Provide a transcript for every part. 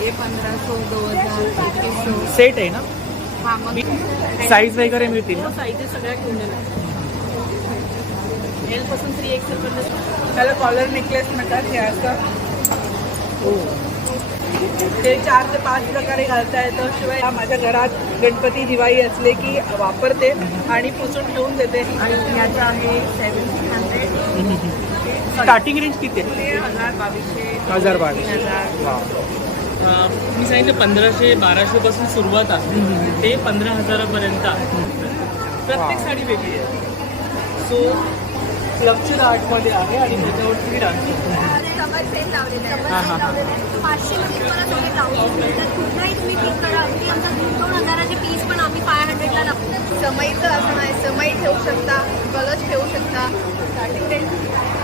ये 1500, 2000, 2100 सेट आहे ना? हाँ मग साईज वगैरे मिळतील ना? साईजेस सगळ्या घेऊन येणार एल पासून 3XL पर्यंत. त्याला कॉलर नेकलेस म्हणतात. हे असं ते 4 ते 5 प्रकारे घालता येतं. शिवाय माझ्या घरात गणपती दिवाळी असले की वापरते आणि पुसून ठेवून देते. आणि याचं आहे 1700. स्टार्टिंग रेंज किती आहे? 1200, 1200. मी सांगितलं 1500-1200 पासून सुरुवात आहे ते 15,000 आहे. प्रत्येक साडी वेगळी आहे. सो क्लबच्या आर्टमध्ये आहे आणि त्याच्यावरती डान्स. कमर सेल लावलेला आहे. 500 मध्ये तुम्हाला सगळे ब्लाऊज मिळतात. कुठलाही तुम्ही पिक करा. अगदी आमचा 2,000चे पीस पण आम्ही 500ला लावतो. समईचं असं आहे. समई ठेवू शकता, कलश ठेवू शकता. Starting range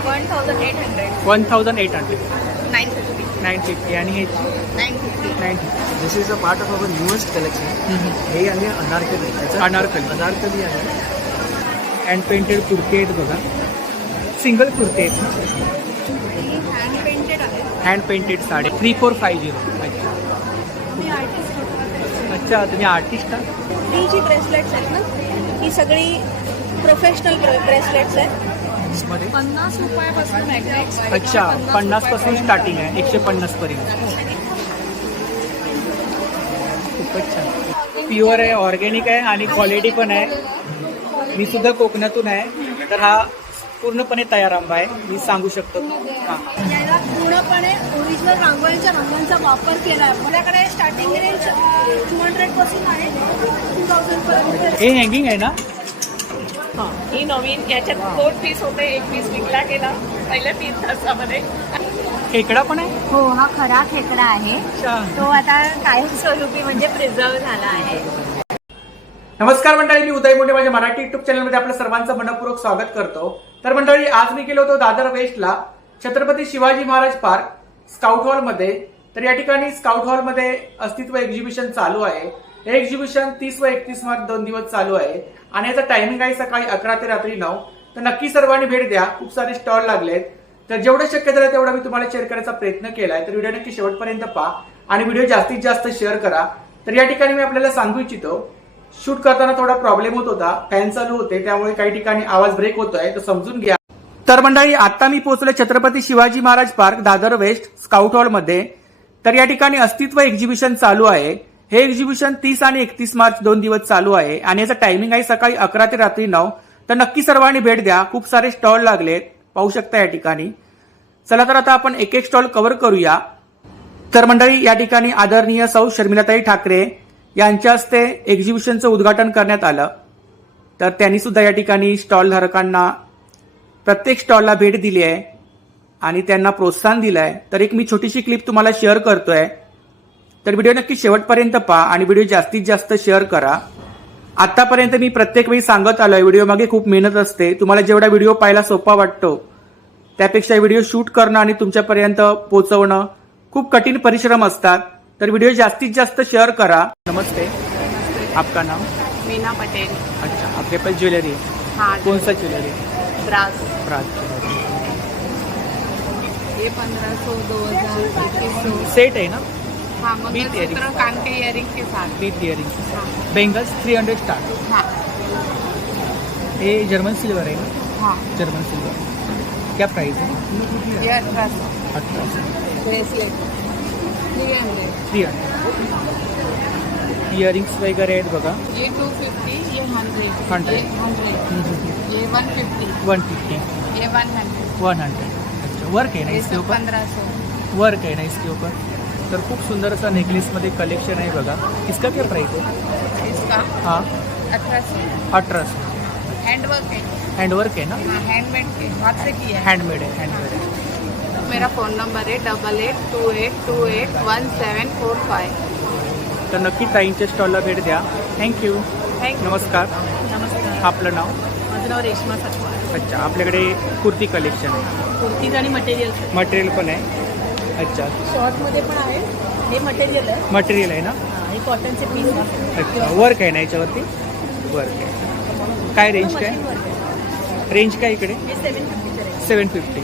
1,800. 1800. 950. 950 आणि ह्याची 950. 950. This is a part of our newest collection. हे आहे अनारकली. अनारकली आहे. हँड पेंटेड कुर्ती आहेत बघा. सिंगल कुर्ती आहेत ना? हँड पेंटेड आहे. Hand painted sari 3450. अच्छा मी आर्टिस्ट. अच्छा, तुम्ही आर्टिस्ट का? ही जी ब्रेसलेट्स आहेत ना, ही सगळी प्रोफेशनल ब्रेसलेट्स आहेत. मध्ये 50 रुपयापासून मॅग्नेट्स. अच्छा, 50 पासून स्टार्टिंग आहे 150 पर्यंत. खूपच छान. प्युअर आहे, ऑर्गॅनिक आहे आणि क्वालिटी पण आहे. मी सुद्धा कोकणातून आहे, तर हा पूर्णपणे तयार आंबा आहे, मी सांगू शकतो. हां, याला पूर्णपणे ओरिजिनल रांगोळीच्या रंगांचा वापर केला आहे. आपल्याकडे स्टार्टिंग रेंज 200 पासून आहे 2000 पर्यंत. हे हँगिंग आहे ना? हां, ही नवीन. याच्यात 2 पीस होते. 1 पीस विकला गेला पहिल्या 3 तासामध्ये. खेकडा पण आहे? हो, हा खरा खेकडा आहे. अच्छा. तो आता कायमस्वरूपी म्हणजे प्रिझर्व झाला आहे. नमस्कार मंडळी, मी उदय मोठे माझ्या मराठी युट्यूब चॅनलमध्ये आपलं सर्वांचं मनपूर्वक स्वागत करतो. तर मंडळी, आज मी गेलो होतो दादर वेस्टला छत्रपती शिवाजी महाराज पार्क स्काउट हॉलमध्ये. तर या ठिकाणी स्काउट हॉलमध्ये अस्तित्व एक्झिबिशन चालू आहे. हे एक्झिबिशन 30 व 31 मार्च 2 दिवस चालू आहे आणि याचा टायमिंग आहे सकाळी 11 ते रात्री 9. तर नक्की सर्वांनी भेट द्या. खूप सारे स्टॉल लागलेत. तर जेवढं शक्य झालं तेवढा मी तुम्हाला शेअर करायचा प्रयत्न केलाय. तर व्हिडिओ नक्की शेवटपर्यंत पहा आणि व्हिडिओ जास्तीत जास्त शेअर करा. तर या ठिकाणी मी आपल्याला सांगू इच्छितो, शूट करताना थोडा प्रॉब्लेम होत होता. फॅन चालू होते, त्यामुळे काही ठिकाणी आवाज ब्रेक होतोय, तर समजून घ्या. तर मंडळी, आता मी पोहोचले Chhatrapati Shivaji Maharaj park Dadar west scout हॉलमध्ये. तर या ठिकाणी अस्तित्व एक्झिबिशन चालू आहे. हे एक्झिबिशन 30 आणि 31 मार्च 2 दिवस चालू आहे आणि याचं टायमिंग आहे सकाळी 11 ते रात्री 9. तर नक्की सर्वांनी भेट द्या. खूप सारे स्टॉल लागलेत, पाहू शकता या ठिकाणी. चला तर आता आपण एक एक स्टॉल कव्हर करूया. तर मंडळी, या ठिकाणी आदरणीय सौ शर्मिलाताई ठाकरे यांच्या हस्ते एक्झिबिशनचं उद्घाटन करण्यात आलं. तर त्यांनी सुद्धा या ठिकाणी स्टॉल धारकांना प्रत्येक स्टॉलला भेट दिली आहे आणि त्यांना प्रोत्साहन दिलं आहे. तर एक मी छोटीशी क्लिप तुम्हाला शेअर करतोय. तर व्हिडिओ नक्की शेवटपर्यंत पहा आणि व्हिडिओ जास्तीत जास्त शेअर करा. आतापर्यंत मी प्रत्येक वेळी सांगत आलोय, व्हिडिओ मागे खूप मेहनत असते. तुम्हाला जेवढा व्हिडिओ पाहायला सोपा वाटतो त्यापेक्षा व्हिडिओ शूट करणं आणि तुमच्यापर्यंत पोहोचवणं खूप कठीण परिश्रम असतात. तर व्हिडिओ जास्तीत जास्त शेअर करा. नमस्ते, आपका नाम? मीना पटेल. अच्छा, आपके पास ज्वेलरी है? हाँ, कौन सा ज्वेलरी? ब्रास. Brass jewellery. ये 1500, 2000, 2100. सेट है ना? हाँ, With earring. मंगलसूत्र कान के इयरिंग के साथ. With earring. हाँ. Bangles 300 start. हाँ. ये जर्मन सिल्वर है ना? हाँ. German silver. क्या प्राइस है? ये 1800. 1800. ब्रेसलेट 300. 300. इयरिंग्स वगैरे आहेत बघा. ये 250. ये 100. 100. ये 100. ये 150. 150. ये 100. 100. अच्छा, वर्क है ना ये इसके सब ऊपर? 1500. वर्क है ना इसके ऊपर. तर खूप सुंदर असा नेकलेस मध्ये कलेक्शन आहे बघा. इसका क्या प्राइस है? इसका हाँ, 1800. 1800. हैंडवर्क है. हैंडवर्क है ना? हाँ, हैंडमेड के हाथ से किया है. हैंडमेड है, हैंडमेड है. मेरा फ़ोन नंबर है 8828281745. तर नक्की ताईंच्या स्टॉलला भेट द्या. थँक्यू. थँक्यू. नमस्कार, नमस्कार. आपलं नाव? माझं नाव रेश्मा सतवार. अच्छा, आपल्याकडे कुर्ती कलेक्शन आहे. कुर्तीज आणि मटेरियल. मटेरियल पण आहे. अच्छा, शॉर्टमध्ये पण आहे. हे मटेरियल आहे. मटेरियल आहे ना? हे कॉटनचे पीस आहे. अच्छा, वर्क आहे ना याच्यावरती? वर्क आहे. काय रेंज काय? रेंज काय इकडे? हे 750 चे रेंज. 750.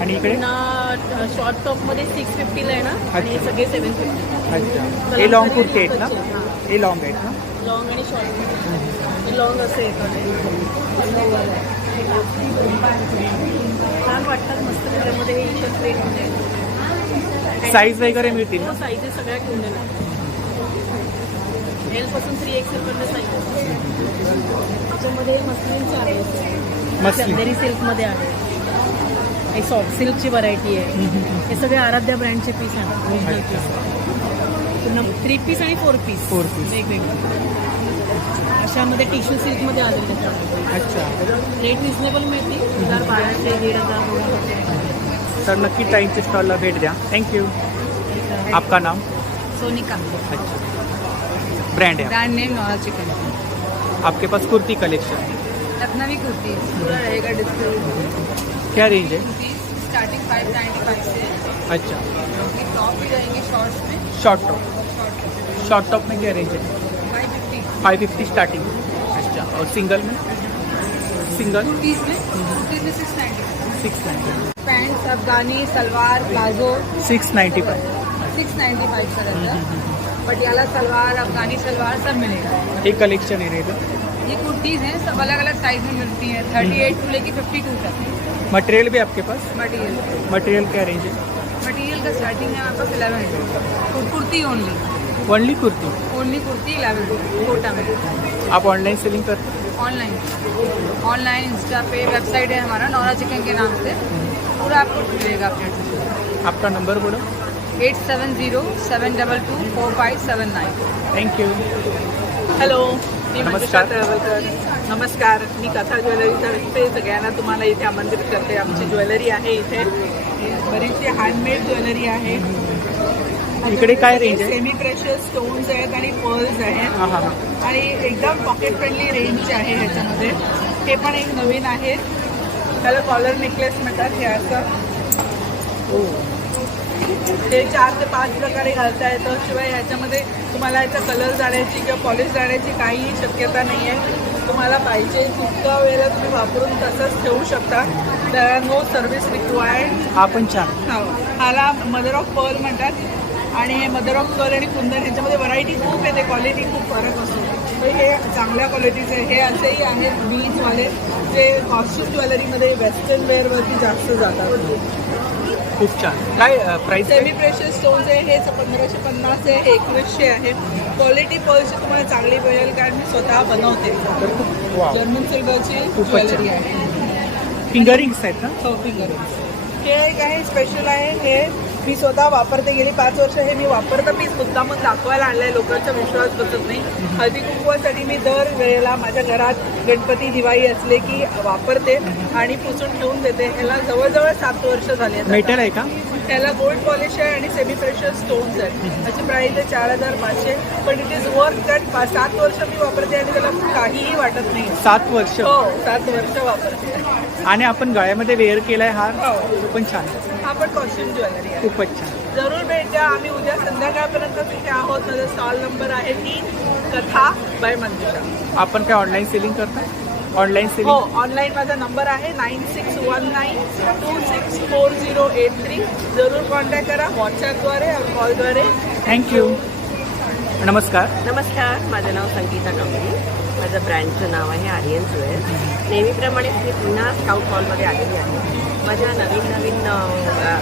आणि इकडे पुन्हा शॉर्ट टॉपमध्ये 650ला आहे ना आणि हे अच्छा. सगळे 750. अच्छा हे लॉंग कुर्ती आहेत ना हे लॉंग आहेत ना लॉंग आणि शॉर्ट. हे लॉंग असं येतं. छान वाटतात मस्त त्याच्यामध्ये हे इशा प्लेटमध्ये. साईज वगैरे मिळतील ना साईजेस सगळ्या ठेवलेल्या आहेत. एलपासून 3XL पर्यंत साईज. त्याच्यामध्ये मस्लिनचे आहे, मस्लिन. चंदेरी सिल्कमध्ये आहे, हे सॉफ्ट सिल्कची व्हरायटी आहे. हे सगळे आराध्या ब्रँडचे पीस आहेत, ओरिजिनल पीस. पुन्हा 3 पीस आणि 4 पीस 4 पीस. वेगवेगळे. अशामध्ये टिश्यू सिल्कमध्ये आलेले आहेत. अच्छा रेट रिजनेबल मिळतील. 1200, 1500. तर नक्की टाईमच्या स्टॉलला भेट द्या. थँक्यू. आपका नाम? सोनिका. अच्छा ब्रांड है ब्रांड नेम नॉरा चिकन. आपके पास कुर्ती कलेक्शन लखनवी कुर्ती पूरा रहेगा डिस्प्ले. क्या रेंज है? स्टार्टिंग 595 से. अच्छा ये टॉप भी रहेंगे शॉर्ट्स में. शॉर्ट टॉप में क्या रेंज है? 550. 550 स्टार्टिंग. अच्छा और सिंगल में? सिंगल कुर्तीज में 690. 690. पैंट्स अफगानी सलवार प्लाजो 695. 695 का रहता है. पटियाला सलवार अफगानी सलवार सब मिलेगा. ये कलेक्शन है इधर. ये कुर्तीज़ हैं, सब अलग अलग साइज में मिलती हैं. 38 टू लेके 52 तक. मटेरियल भी आपके पास? मटेरियल क्या रेंज है? मटेरियल का स्टार्टिंग है आपका 1100. Kurti only only kurti. कुर्ती 1100 कोटा में. आप ऑनलाइन सेलिंग करते हैं? ऑनलाइन इंस्टा पे वेबसाइट है हमारा नॉरा चिकन के नाम से. पूरा आपको मिलेगा अपडेट. आपका नंबर बोलो. 8707224579. थँक्यू. हॅलो, मी नमस्कार. मंजुषा तळवलकर. नमस्कार, मी कथा ज्वेलरीतर्फे सगळ्यांना तुम्हाला इथे आमंत्रित करते. आमची ज्वेलरी आहे इथे. बरीचशी हँडमेड ज्वेलरी आहे. इकडे काय रेंज आहे? सेमी प्रेशियस स्टोन्स आहेत आणि पर्ल्स आहेत. हां हां हां. आणि एकदम पॉकेट फ्रेंडली रेंज आहे ह्याच्यामध्ये. हे पण एक नवीन आहे. त्याला कॉलर नेकलेस म्हणतात. हे असं हे 4 ते 5 प्रकारे घालता येतं. शिवाय ह्याच्यामध्ये तुम्हाला याचा कलर जाण्याची किंवा पॉलिश जाण्याची काहीही शक्यता नाही आहे. तुम्हाला पाहिजे तितका वेळेला तुम्ही वापरून तसंच ठेवू शकता. त्याला नो सर्व्हिस रिक्वायर्ड. हा पण छान. ह्याला मदर ऑफ पर्ल म्हणतात. आणि हे मदर ऑफ पर्ल आणि कुंदन ह्याच्यामध्ये व्हरायटी खूप येते. क्वालिटी खूप फरक असतो. तर हे चांगल्या क्वालिटीचे. हे असेही आहेत बीजवाले जे कॉस्ट्यूम ज्वेलरीमध्ये वेस्टर्न वेअरवरती जास्त जातात. खूप छान. काय प्राइस? सेमी प्रेशियस स्टोन्स आहे. हे 1550 आहे. हे 2100 आहे. क्वालिटी पर्लची तुम्हाला चांगली मिळेल कारण मी स्वतः बनवते. जर्मन सिल्वरची ज्वेलरी आहे. फिंगरिंग्स आहेत ना? हो, फिंगर. हे एक आहे स्पेशल आहे. हे मी स्वतः वापरते. गेली 5 वर्ष हे मी वापरतं. पीस मुद्दामून दाखवायला आणलाय. लोकांचा विश्वास बसत नाही. हळदी कुंकवासाठी मी दर वेळेला माझ्या घरात गणपती दिवाळी असले की वापरते आणि पुसून ठेवून देते. ह्याला जवळजवळ 7 वर्ष झाली आहेत. मेटल आहे का? त्याला गोल्ड पॉलिश आहे आणि सेमी प्रेशियस स्टोन्स आहेत. त्याची प्राईस आहे 4500. पण इट इज वर्थ दॅट. 7 वर्ष मी वापरते आणि त्याला काहीही वाटत नाही. 7 वर्ष. हो, 7 वर्ष वापरते. आणि आपण गळ्यामध्ये वेअर केलाय हार. हो. तो पण छान. हा पण कॉस्ट्युम ज्वेलरी आहे. खूपच छान. जरूर भेट द्या. आम्ही उद्या संध्याकाळपर्यंत तिथे आहोत. माझा स्टॉल नंबर आहे 3 कथा बाय मंजुषा. आपण काय ऑनलाईन सेलिंग करता? ऑनलाईन हो, सेलिंग. ऑनलाईन माझा नंबर आहे 9619264083. जरूर कॉन्टॅक्ट करा व्हॉट्सॲपद्वारे कॉलद्वारे. थँक्यू. नमस्कार. नमस्कार, माझं नाव संगीता कंपनी. माझं ब्रँडचं नाव आहे आर्यन ज्वेल्स. नेहमीप्रमाणे मी पुन्हा स्काउट हॉलमध्ये आलेली आहे माझ्या नवीन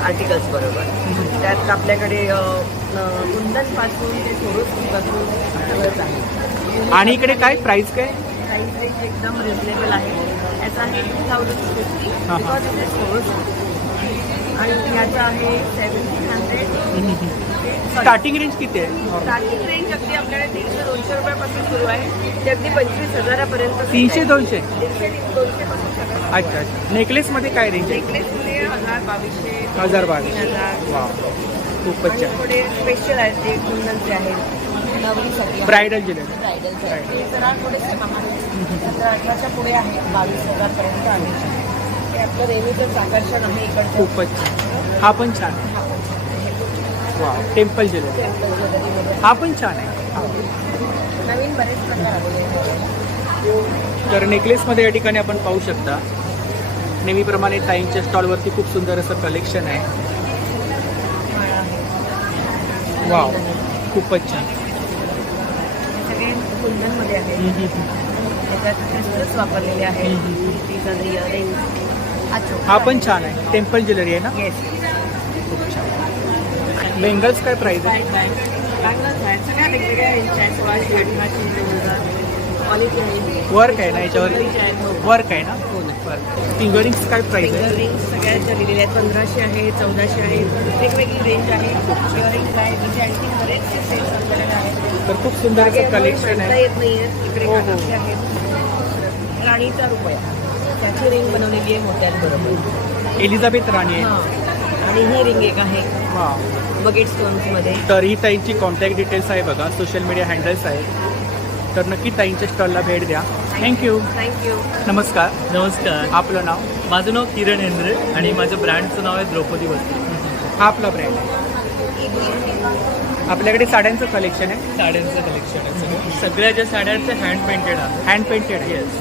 आर्टिकल्स बरोबर. त्यात आपल्याकडे कुंदनपासून ते थोडंपासून सगळंच आहे. आणि इकडे काय प्राइस काय? प्राईस रेंज एकदम रिजनेबल आहे. याचा आहे 2050 हां. बिकॉज इट इज थोडं. आणि याचा आहे 1700. स्टार्टिंग रेंज किती आहे? स्टार्टिंग रेंज अगदी आपल्याकडे 150-200 रुपयापासून सुरू आहे. ते अगदी 25,000पर्यंत. 300-200. 150-200 पासून सगळं. अच्छा अच्छा. नेकलेसमध्ये काय रेंज आहे? नेकलेसमध्ये 1000-2200. 1000-2200. 3000. वा खूपच आणि छान. थोडे स्पेशल आहेत ते कुंदनचे आहेत नवरीसाठी. Bridal jewellery. ब्रायडलसाठी ते जरा थोडेसे महाग आहेत. 1800च्या पुढे आहे. 22,000पर्यंत आहे. ते आपलं नेहमीचंच आकर्षण आहे इकडचं. खूपच छान. हा पण छान. वा टेम्पल ज्वेलरी. ज्वेलरीमध्ये हा पण छान आहे. नवीन बरेच प्रकार आलेले आहेत. तर नेकलेसमध्ये या ठिकाणी आपण पाहू शकता नेहमीप्रमाणे ताईंच्या स्टॉलवरती खूप सुंदर असं कलेक्शन आहे. वाव, खूपच छान. सगळे कुंदनमध्ये आहे. त्याच्यात क्रिस्टल्स वापरलेले आहेत. इयरिंग हा पण छान आहे. टेम्पल ज्वेलरी आहे ना. येस. खूप छान. बेंगल्स काय प्राइस आहे? चांगलंच आहे. सगळ्या वेगवेगळ्या रेंजच्या आहेत. 1800 क्वालिटी आहे. वर्क आहे ना याच्यावर? वर्क आहे ना. फिंगरिंग्स काय प्राइस आहे? रिंग सगळ्याच्या दिलेल्या आहेत. 1500 आहे, 1400 आहे. वेगवेगळी रेंज आहे. इयरिंग आहे. म्हणजे आणखी बरेचसे सेट्स आपल्याला आहेत. तर खूप सुंदर असं कलेक्शन आहे. येत नाहीये. इकडे हो, हो. कानातले आहेत. राणीचा रुपया त्याची रिंग बनवलेली आहे मोत्यांबरोबर. एलिझाबेथ राणी आहे. हां. आणि ही रिंग एक आहे वा. बकेट स्टोन्समध्ये. तर ही ताईंची कॉन्टॅक्ट डिटेल्स आहे बघा, सोशल मीडिया हँडल्स आहे. तर नक्की ताईंच्या स्टॉलला भेट द्या. थँक्यू. थँक्यू. नमस्कार. नमस्कार, आपलं नाव? माझं नाव किरण हेंद्रे आणि माझ्या ब्रँडचं नाव आहे द्रौपदी वस्त्र. हा आपला ब्रँड आहे. आपल्याकडे साड्यांचं कलेक्शन आहे. साड्यांचं कलेक्शन आहे सगळ्या ज्या साड्या आहेत त्या हँड पेंटेड आहे. हँड पेंटेड आहे. येस.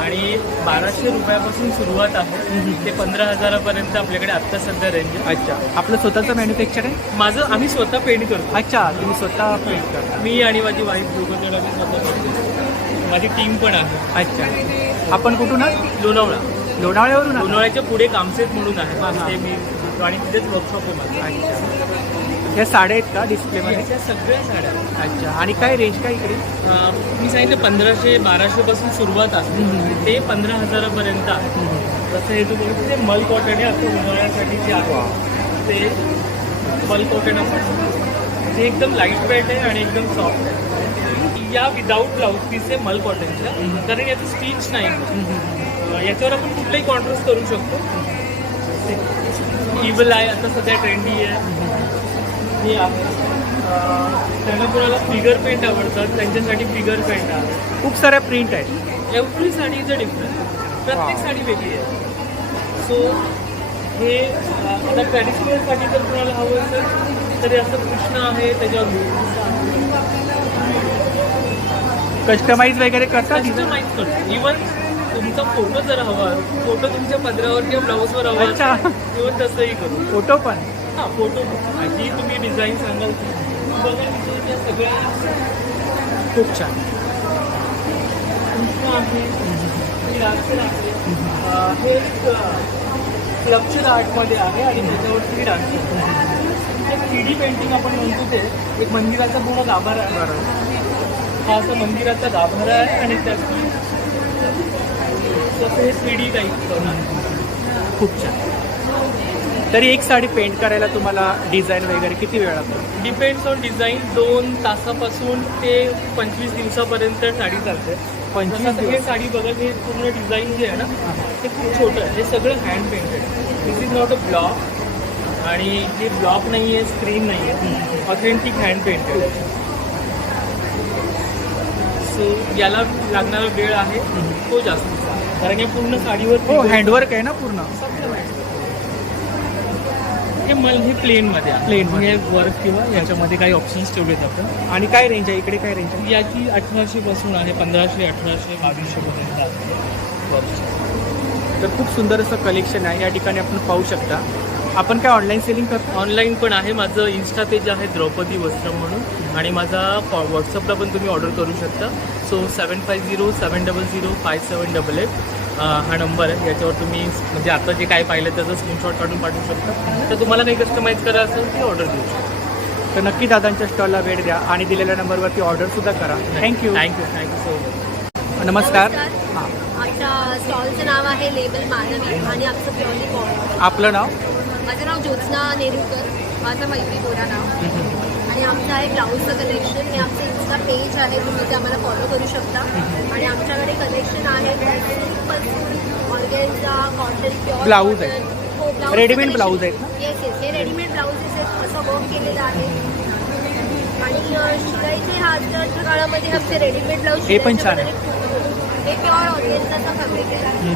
आणि 1200 रुपयापासून सुरुवात आहे ते 15,000पर्यंत आपल्याकडे आत्ता सध्या रेंज आहे. अच्छा, आपलं स्वतःचं मॅन्युफॅक्चर आहे? माझं आम्ही स्वतः पेंट करतो. अच्छा, तुम्ही स्वतः पेंट करता. मी आणि माझी वाईफ दोघं जण आम्ही स्वतः पेंट करतो. माझी टीम पण आहे. अच्छा, आपण कुठून आहात? लोणावळा. लोणावळ्यावरून आहात? लोणावळ्याच्या पुढे कामसेत म्हणून आहे. हां, हां. ते मी आणि तिथेच वर्कशॉप आहे माझं. अच्छा, या साड्या आहेत का डिस्प्लेमध्ये? त्या सगळ्या साड्या. अच्छा, आणि काय रेंज काय इकडे? मी सांगितलं 1500-1200 पासून सुरुवात आहे ते 15,000पर्यंत आहे. जसं हे तुम्ही ते मल कॉटन आहे. असं उन्हाळ्यासाठी जे आहे ते मल कॉटन असतं. ते एकदम लाईट वेट आहे आणि एकदम सॉफ्ट आहे. या विदाऊट ब्लाऊज पीस आहे मल कॉटनच्या, कारण याचं स्टिच नाही. याच्यावर आपण कुठलाही कॉन्ट्रास्ट करू शकतो. इव्हल आहे आता सध्या ट्रेंडी आहे. हे आहे त्यांना कोणाला फिगर पेंट आवडतात त्यांच्यासाठी फिगर पेंट आहे. खूप साऱ्या प्रिंट आहेत. Every sari is a different. प्रत्येक साडी वेगळी आहे. सो हे आता ट्रॅडिशनलसाठी जर कोणाला हवं असेल तर असं कृष्ण आहे त्याच्यावर कस्टमाइज वगैरे करतात? कस्टमाइज करतो. इवन तुमचा फोटो जर हवा, फोटो तुमच्या पदरावर किंवा ब्लाऊजवर हवा, अच्छा. इवन तसंही करू. फोटो पण? हां, फोटो जी तुम्ही डिझाईन सांगाल ती बघा. त्या सगळ्या खूप छान. कृष्ण आहे, श्रीराक्षर आहे. हे स्कल्पचर आर्टमध्ये आहे आणि त्याच्यावरती डान्स. 3D पेंटिंग आपण म्हणतो ते एक मंदिराचा पूर्ण गाभारा आहे. हा असं मंदिराचा गाभारा आहे आणि त्यात तसं हे 3D टाईप आहे. खूप छान. तरी एक साडी पेंट करायला तुम्हाला डिझाईन वगैरे किती वेळ लागतो? Depends on design. 2 तासापासून ते 25 दिवसापर्यंत साडी चालते. 25 हे साडी बघा, हे पूर्ण डिझाईन जे आहे ना ते खूप छोटं आहे. हे सगळं hand painted. This is not a block आणि हे ब्लॉक नाही आहे, स्क्रीन नाही आहे. Authentic hand painted. सो याला लागणारा वेळ आहे तो जास्त, कारण या पूर्ण साडीवर हो, हँडवर्क आहे ना पूर्ण? हे प्लेनमध्ये आहे. प्लेनमध्ये. हे वर्क किंवा याच्यामध्ये काही ऑप्शन्स ठेवलेत आपण. आणि काय रेंज आहे इकडे? काय रेंज आहे? याची 1800 पासून आहे. 1500, 1800, 2200 पर्यंत आहे. तर खूप सुंदर असं कलेक्शन आहे या ठिकाणी आपण पाहू शकता. आपण काय ऑनलाईन सेलिंग करतो? ऑनलाईन पण आहे. माझं इन्स्टा पेज आहे द्रौपदी वस्त्र म्हणून आणि माझा व्हॉट्सअपला पण तुम्ही ऑर्डर करू शकता. सो 7507005788 हा नंबर आहे. याच्यावर तुम्ही म्हणजे आता जे काय पाहिलं त्याचं स्क्रीनशॉट काढून पाठवू शकता. तर तुम्हाला काही कस्टमाइज करायचं असेल ती ऑर्डर देऊ शकता. तर नक्की दादांच्या स्टॉलला भेट द्या आणि दिलेल्या नंबरवरती ऑर्डरसुद्धा करा. थँक्यू. Thank you so much. नमस्कार. हां, आमच्या स्टॉलचं नाव आहे लेबल मानवी आणि आमचं प्युअरली कॉल. आपलं नाव? माझं नाव ज्योत्स्ना नेरुरकर. माझं मैत्री बोरा नाव. आणि आमचं आहे ब्लाऊजचं कलेक्शन. हे आमचं इन्स्टा पेज आहे, तुम्ही ते आम्हाला फॉलो करू शकता. आणि आमच्याकडे कलेक्शन आहे ऑर्गेन्झा, कॉटन, प्युअर ब्लाऊज आहे. हो, ब्लाऊज रेडीमेड ब्लाऊज आहेत ना? येस येस, हे रेडीमेड ब्लाऊजेस आहेत. असं वर्क केलेलं आहे. आणि शिलाईचे हा आजच्या काळामध्ये आमचे रेडीमेड ब्लाऊज हे पण छान आहे. हे प्युअर ऑर्गेन्झाचा फॅब्रिक आहे.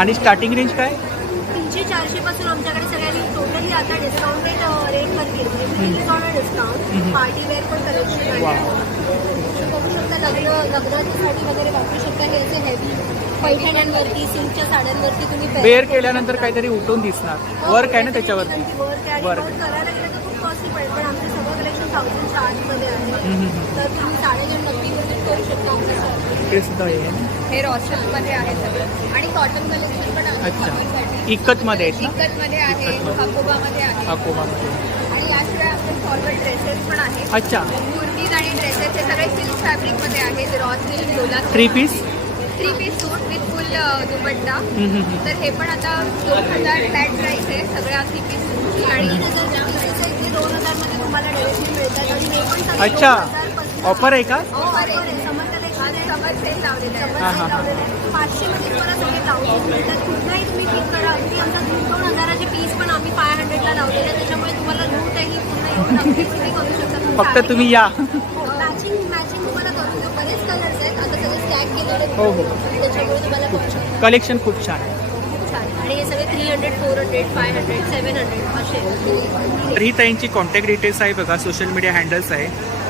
आणि स्टार्टिंग रेंज काय? 300-400 पासून आमच्याकडे सगळ्यांनी टोटली आता डिस्काउंटेड रेटवर केलं. डिस्काउंट पार्टी वेअर पण कलेक्शन आहे. वा. तुम्ही बघू शकता आता लग्नाची साडी वगैरे वापरू शकता. हे असे हेवी पैठण्यांवरती सिल्कच्या साड्यांवरती तुम्ही वेअर केल्यानंतर काहीतरी उठून दिसणार. वर्क आहे ना त्याच्यावरती. वर्क आहे. वर्क. वर्क करायला गेलं तर खूप कॉस्टली पडेल, पण आमचं सगळं कलेक्शन 1000च्या आतमध्ये आहे. तर तुम्ही साडेजण नक्की विजिट करू शकता आमच्या शॉपला. इकडे सुद्धा आहे. हे रॉस्टलमध्ये आहे सगळं आणि कॉटन कलेक्शन पण आहे. अच्छा. कॉटनसाठी इकतमध्ये आहेत ना. इकतमध्ये आहे, हाकोबामध्ये आहे अकोबामध्ये. आणि याशिवाय आपले फॉर्मल ड्रेसेस पण आहेत. अच्छा. कुर्तीज आणि ड्रेसेस हे सगळे सिल्क फॅब्रिकमध्ये आहेत. रॉ सिल्क, डोला 3 piece. 3 piece suit with full dupatta. तर हे पण आता 2000 फ्लॅट प्राईस आहे सगळ्या 3 पीस सूटची. आणि हे जर पीसेस आहेत ते 2000 मध्ये तुम्हाला डायरेक्टली मिळतात. आणि हे पण सगळे अच्छा. 2000 ऑफर आहे का? ऑफर आहे. समर कलेक्शन आहे, समर सेल लावलेलं आहे. समर सेल लावलेलं आहे. 500 मध्ये तुम्हाला सगळे ब्लाऊज मिळतात. कुठलाही तुम्ही पिक करा. अगदी आमचा 2,000चे पीस पण आम्ही 500ला लावलेले आहे. त्याच्यामुळे तुम्हाला लूटही पुन्हा येऊन अगदी तुम्ही करू शकता. फक्त तुम्ही या. मॅचिंग तुम्हाला करून देऊ. बरेच कलर्स आहेत. आता सगळे स्टॅक केलेले आहेत. हो, हो. त्याच्यामुळे तुम्हाला करू शकता. कलेक्शन खूप छान आहे. छान. आणि हे सगळे 300, 400, 500, 700 असे. तर ही ताईंची कॉन्टॅक्ट डिटेल्स आहे बघा. सोशल मीडिया हँडल्स आहे.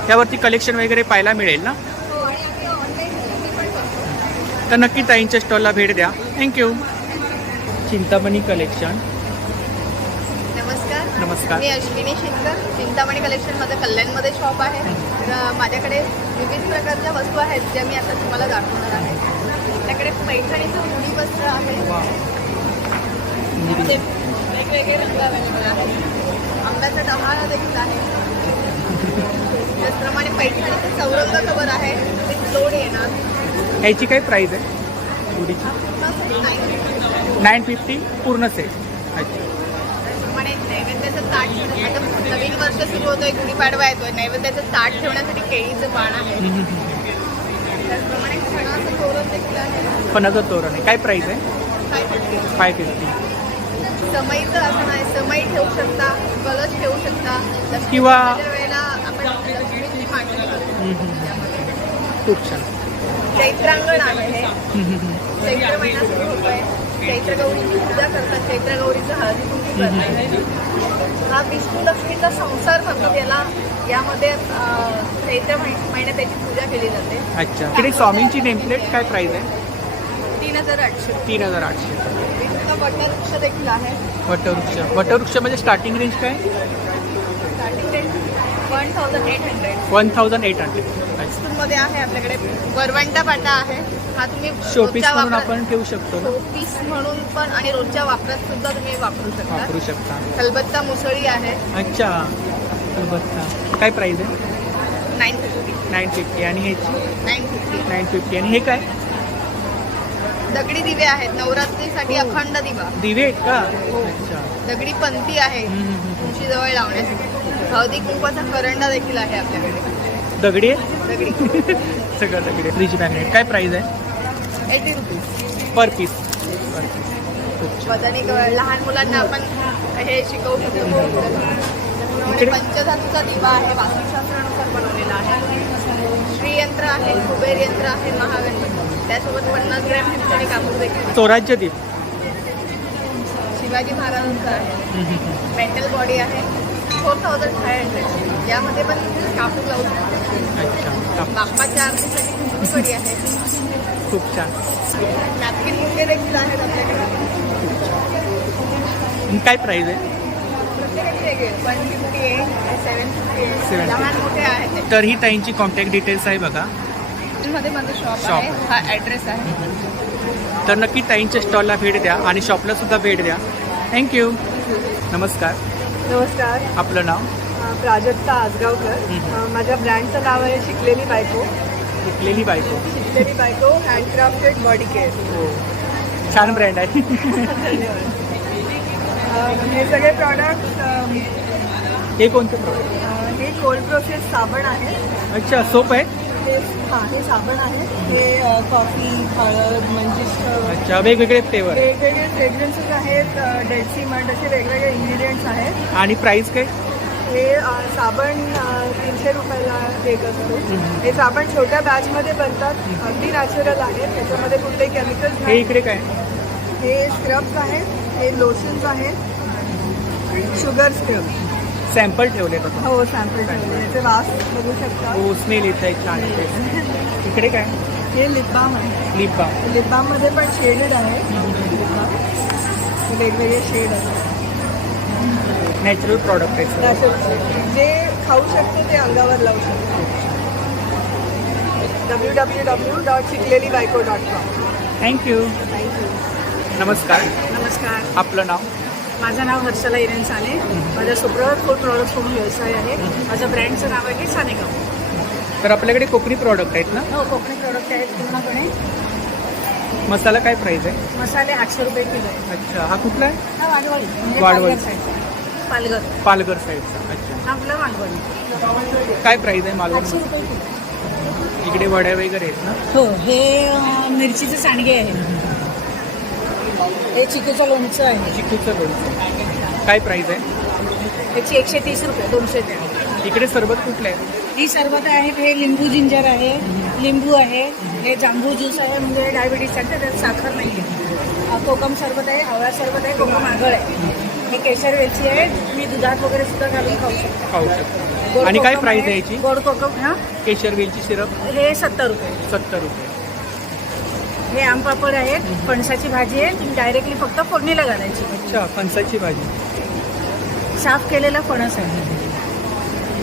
त्यावरती कलेक्शन वगैरे पाहायला मिळेल ना. हो, आणि आम्ही ऑनलाईन डिलिव्हरी पण करतो. तर नक्की ताईंच्या स्टॉलला भेट द्या. थँक्यू. चिंतामणी कलेक्शन. नमस्कार. नमस्कार. मी अश्विनी शिंदकर. चिंतामणी कलेक्शन माझं कल्याणमध्ये शॉप आहे. तर माझ्याकडे विविध प्रकारच्या वस्तू आहेत ज्या मी आता तुम्हाला दाखवणार आहे. आपल्याकडे पैठणीचं मुली वस्त्र आहे. ते वेगवेगळे रंग अवेलेबल आहेत. आंब्याचा डहाळा देखील आहे. त्याचप्रमाणे पैठणीचं चौरंग कवर आहे. ते फ्लोड येणार. याची काय प्राईस आहे गुढीची? 950 पूर्ण सेट. अच्छा. त्याचप्रमाणे नैवेद्याचं ताट. आता नवीन वर्ष सुरू होतोय, गुढीपाडवा येतोय. नैवेद्याचं ताट ठेवण्यासाठी केळीचं पान आहे. त्याचप्रमाणे खणाचं तोरण देखील आहे. फणाचं तोरण आहे. काय प्राईस आहे? 550. 550. समईचं असं आहे. समई ठेवू शकता, कलश ठेवू शकता. लक्ष्मी किंवा- पूजेच्या वेळेला आपण लक्ष्मीची मांडणी करतो. खूप छान. चैत्रांगण आहे हे. चैत्र महिना सुरू होतोय. चैत्र गौरीची पूजा करतात. चैत्र गौरीचं हळदी कुंकू करतात. हा विष्णू लक्ष्मीचा संसार म्हणतात यामध्ये चैत्र महिन्यात त्याची पूजा केली जाते. अच्छा. इकडे स्वामींची नेमप्लेट काय प्राईस आहे? 3800. 3800. विष्णूचा वटवृक्ष देखील आहे. वटवृक्ष. वटवृक्ष म्हणजे स्टार्टिंग रेंज काय? Starting range 1800. 1800. अच्छा. मध्ये आहे आपल्याकडे वरवंटा पाटा आहे. हा तुम्ही शोपीस रोजच्या म्हणून वापरात- आपण ठेवू शकतो ना. शोपीस म्हणून पण आणि रोजच्या वापरात सुद्धा तुम्ही वापरू शकता. वापरू शकता. खलबत्ता मुसळी आहे. अच्छा. बघता. काय प्राईस आहे? 950. 950. आणि ह्याची 950. 950. आणि हे काय? दगडी दिवे आहेत. नवरात्रीसाठी अखंड दिवा. दिवे आहेत का? अच्छा. दगडी पंती आहे तुळशी जवळ लावण्यासाठी. हळदी कुंकवाचा करंडा देखील आहे आपल्याकडे. दगडी आहे? दगडी. सगळं दगडी. Fridge magnet. काय प्राईस आहे? 80 रुपीज. पर पीस. खूप छान. मदनी लहान मुलांना आपण हे शिकवू शकतो. त्याचप्रमाणे पंचधातूचा दिवा आहे. वास्तुशास्त्रानुसार बनवलेला आहे. श्रीयंत्र आहे. कुबेर यंत्र आहे. महागणपती. त्यासोबत 50 ग्रॅम पितळी कापूर देखील. स्वराज्य दीप. शिवाजी महाराजांचं आहे. मेटल बॉडी आहे. 4500. यामध्ये पण कापूर लावू शकतो. अच्छा. बाप्पाच्या आरतीसाठी कुंकुमकडी आहे. खूप छान. नॅपकिन मुंगे देखील आहेत आपल्याकडे. आणि काय प्राईस आहे? प्रत्येकाचे वेगळे 150 आहे, 750 आहे. 750. लहान मोठे आहेत. तर ही ताईंची कॉन्टॅक्ट डिटेल्स आहे बघा. मध्ये माझं शॉप Shop. आहे. हा ॲड्रेस आहे. तर नक्की ताईंच्या स्टॉलला भेट द्या आणि शॉपला सुद्धा भेट द्या. थँक्यू. नमस्कार. नमस्कार. आपलं नाव? प्राजक्ता आजगावकर. माझ्या ब्रँडचं नाव आहे शिकलेली बायको. शिकलेली बायको. शिकलेली बायको हँडक्राफ्टेड बॉडी केअर. हो. छान ब्रँड आहे. धन्यवाद. हे सगळे प्रॉडक्ट हे कोणते प्रॉडक्ट? हे कोल्ड प्रोसेस साबण आहे. अच्छा. सोप आहे? हे साबण आहे. हे कॉफी, हळद, मंजिष्ठ, अच्छा. वेगवेगळे फ्लेवर. वेगवेगळे फ्रेग्रन्सेस आहेत. डेड सी मंड असे वेगवेगळे इंग्रेडियंट्स आहेत. आणि प्राईस काय? हे साबण 300 रुपयाला एक असतो. हे साबण छोट्या बॅचमध्ये बनतात. अगदी नॅचरल आहेत. त्याच्यामध्ये कुठलेही केमिकल्स हे नाही. इकडे काय? हे स्क्रब्स आहेत. हे लोशन्स आहेत. Sugar scrub. सॅम्पल ठेवले का? हो, सॅम्पल ठेवले. याचे वास बघू शकता. हो. स्मेल येत आहे छान. इकडे काय हे लिप बाम आहे. Lip balm. लिप बाम मध्ये पण शेडेड आहे. वेगवेगळे शेड आहेत. नॅचरल प्रॉडक्ट आहे. Natural. जे खाऊ शकतो ते अंगावर लावू शकतो. www.chikhlelibaiko.com. थँक्यू. नमस्कार. नमस्कार, आपलं नाव? माझं नाव हर्षला इरेन साने. माझा सुप्रभात फूड प्रॉडक्ट म्हणून व्यवसाय आहे. माझं ब्रँडचं नाव आहे सानेगाव. तर आपल्याकडे कोकणी प्रॉडक्ट आहेत ना? हो, कोकणी प्रॉडक्ट आहेत पूर्णपणे. मसाला काय प्राइस आहे? मसाले 800 रुपये किलो आहे. अच्छा, हा कुठला आहे? हा वाडवळी म्हणजे वाडवळी. पालघर साईडचा. पालघर. पालघर साईडचा. अच्छा, हा आपला वाडवळी. काय प्राइस आहे मालवण? 800 रुपये किलो. इकडे वड्या वगैरे आहेत ना? हो, हे मिरचीचे सांडगे आहे. हे चिकूचं लोणचं आहे. चिकूचं लोणचं काय प्राइस आहे? त्याची 130 रुपये 200 द्या. इकडे सरबत कुठलं आहे? ही सरबत आहेत. हे लिंबू जिंजर आहे, लिंबू आहे, हे जांभू ज्यूस आहे म्हणजे डायबिटीजसाठी, त्यात साखर नाही आहे. कोकम सरबत आहे, आवळा सरबत आहे, कोकम आगळ आहे. हे केशर वेलची आहे. तुम्ही दुधात वगैरे सुद्धा घालून खाऊ शकता. खाऊ शकतो. गोड आणि काय कोकम प्राइस आहे. आहे याची? गोड कोकम हा केशर वेलची सिरप हे 70 रुपये. 70 रुपये. हे आम पापड आहेत. फणसाची भाजी आहे. तुम्ही डायरेक्टली फक्त फोडणीला घालायची. अच्छा, फणसाची भाजी. साफ केलेला फणस आहे.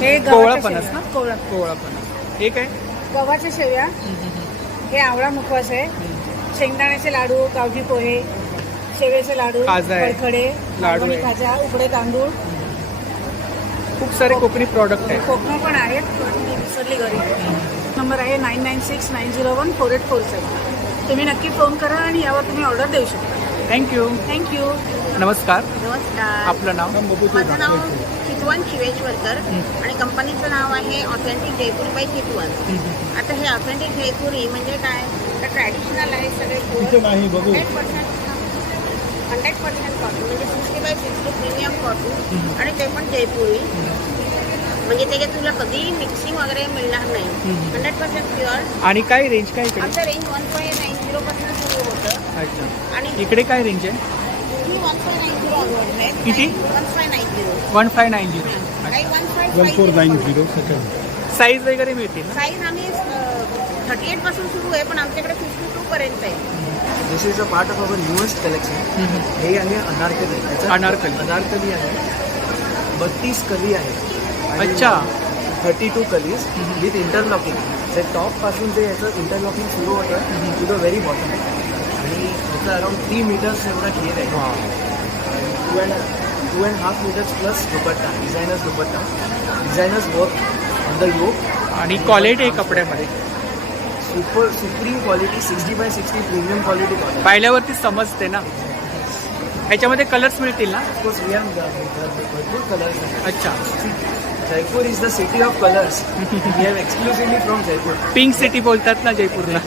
हे कोवळा गव्हाच्या फणस शेवया. ना? कोवळा कोवळा फणस. हे काय? गव्हाच्या शेवया. हे आवळा मुखवास आहे. शेंगदाण्याचे लाडू, गावठी पोहे, शेवेचे लाडू, खाजा आहे. खडखडे, लाडू लाडू, आहे. खाजा, उकडे तांदूळ, खूप सारे कोकणी प्रॉडक्ट आहेत. कोकम पण आहेत. मी विसरली घरी. नंबर आहे 9969014847. तुम्ही नक्की फोन करा आणि यावर तुम्ही ऑर्डर देऊ शकता. थँक्यू. थँक्यू. नमस्कार. नमस्कार. आपलं नाव? माझं नाव चितवन शिवेश्वरकर आणि कंपनीचं नाव आहे ऑथेंटिक जयपूर बाय चितवन. आता हे ऑथेंटिक जयपुरी म्हणजे काय, तर ट्रॅडिशनल आहे सगळे 100% कॉटन म्हणजे 60/60 प्रीमियम कॉटन आणि ते पण जयपुरी. म्हणजे त्याच्यात तुला कधीही मिक्सिंग वगैरे मिळणार नाही. 100% प्युअर. आणि काय रेंज काय इकडे? आमचं रेंज 1.90 पासून सुरू होतं अच्छा, आणि इकडे काय रेंज आहे? ही 1.90 ऑनवर्ड आहे. किती? 1.90. 1590. काही 1.50. साईज वगैरे मिळतील ना? साईज आम्ही 38 पासून सुरू आहे पण आमच्याकडे 52 पर्यंत आहे. This is a part of our newest collection. हे आहे अनारकली. याचं अनारकली. अनारकली आहे. 32 कली आहे. आणि अच्छा. 32 कलीज विथ इंटरलॉकिंग. ते टॉप पासून जे याचं इंटरलॉकिंग सुरू होतं टू द व्हेरी बॉटम. आणि याचं अराउंड 3 मीटर्स एवढा घेर आहे. 2.5 metres plus dupatta, designers dupatta, designers work on the yoke. आणि क्वालिटी आहे कपड्यामध्ये supreme quality 60/60 premium quality quality. पाहिल्यावरती समजते ना. ह्याच्यामध्ये कलर्स मिळतील ना? ऑफकोर्स वी भरपूर कलर्स आहेत. अच्छा. Jaipur is the city of colours. We have exclusively from Jaipur. Pink city बोलतात ना जयपूरला.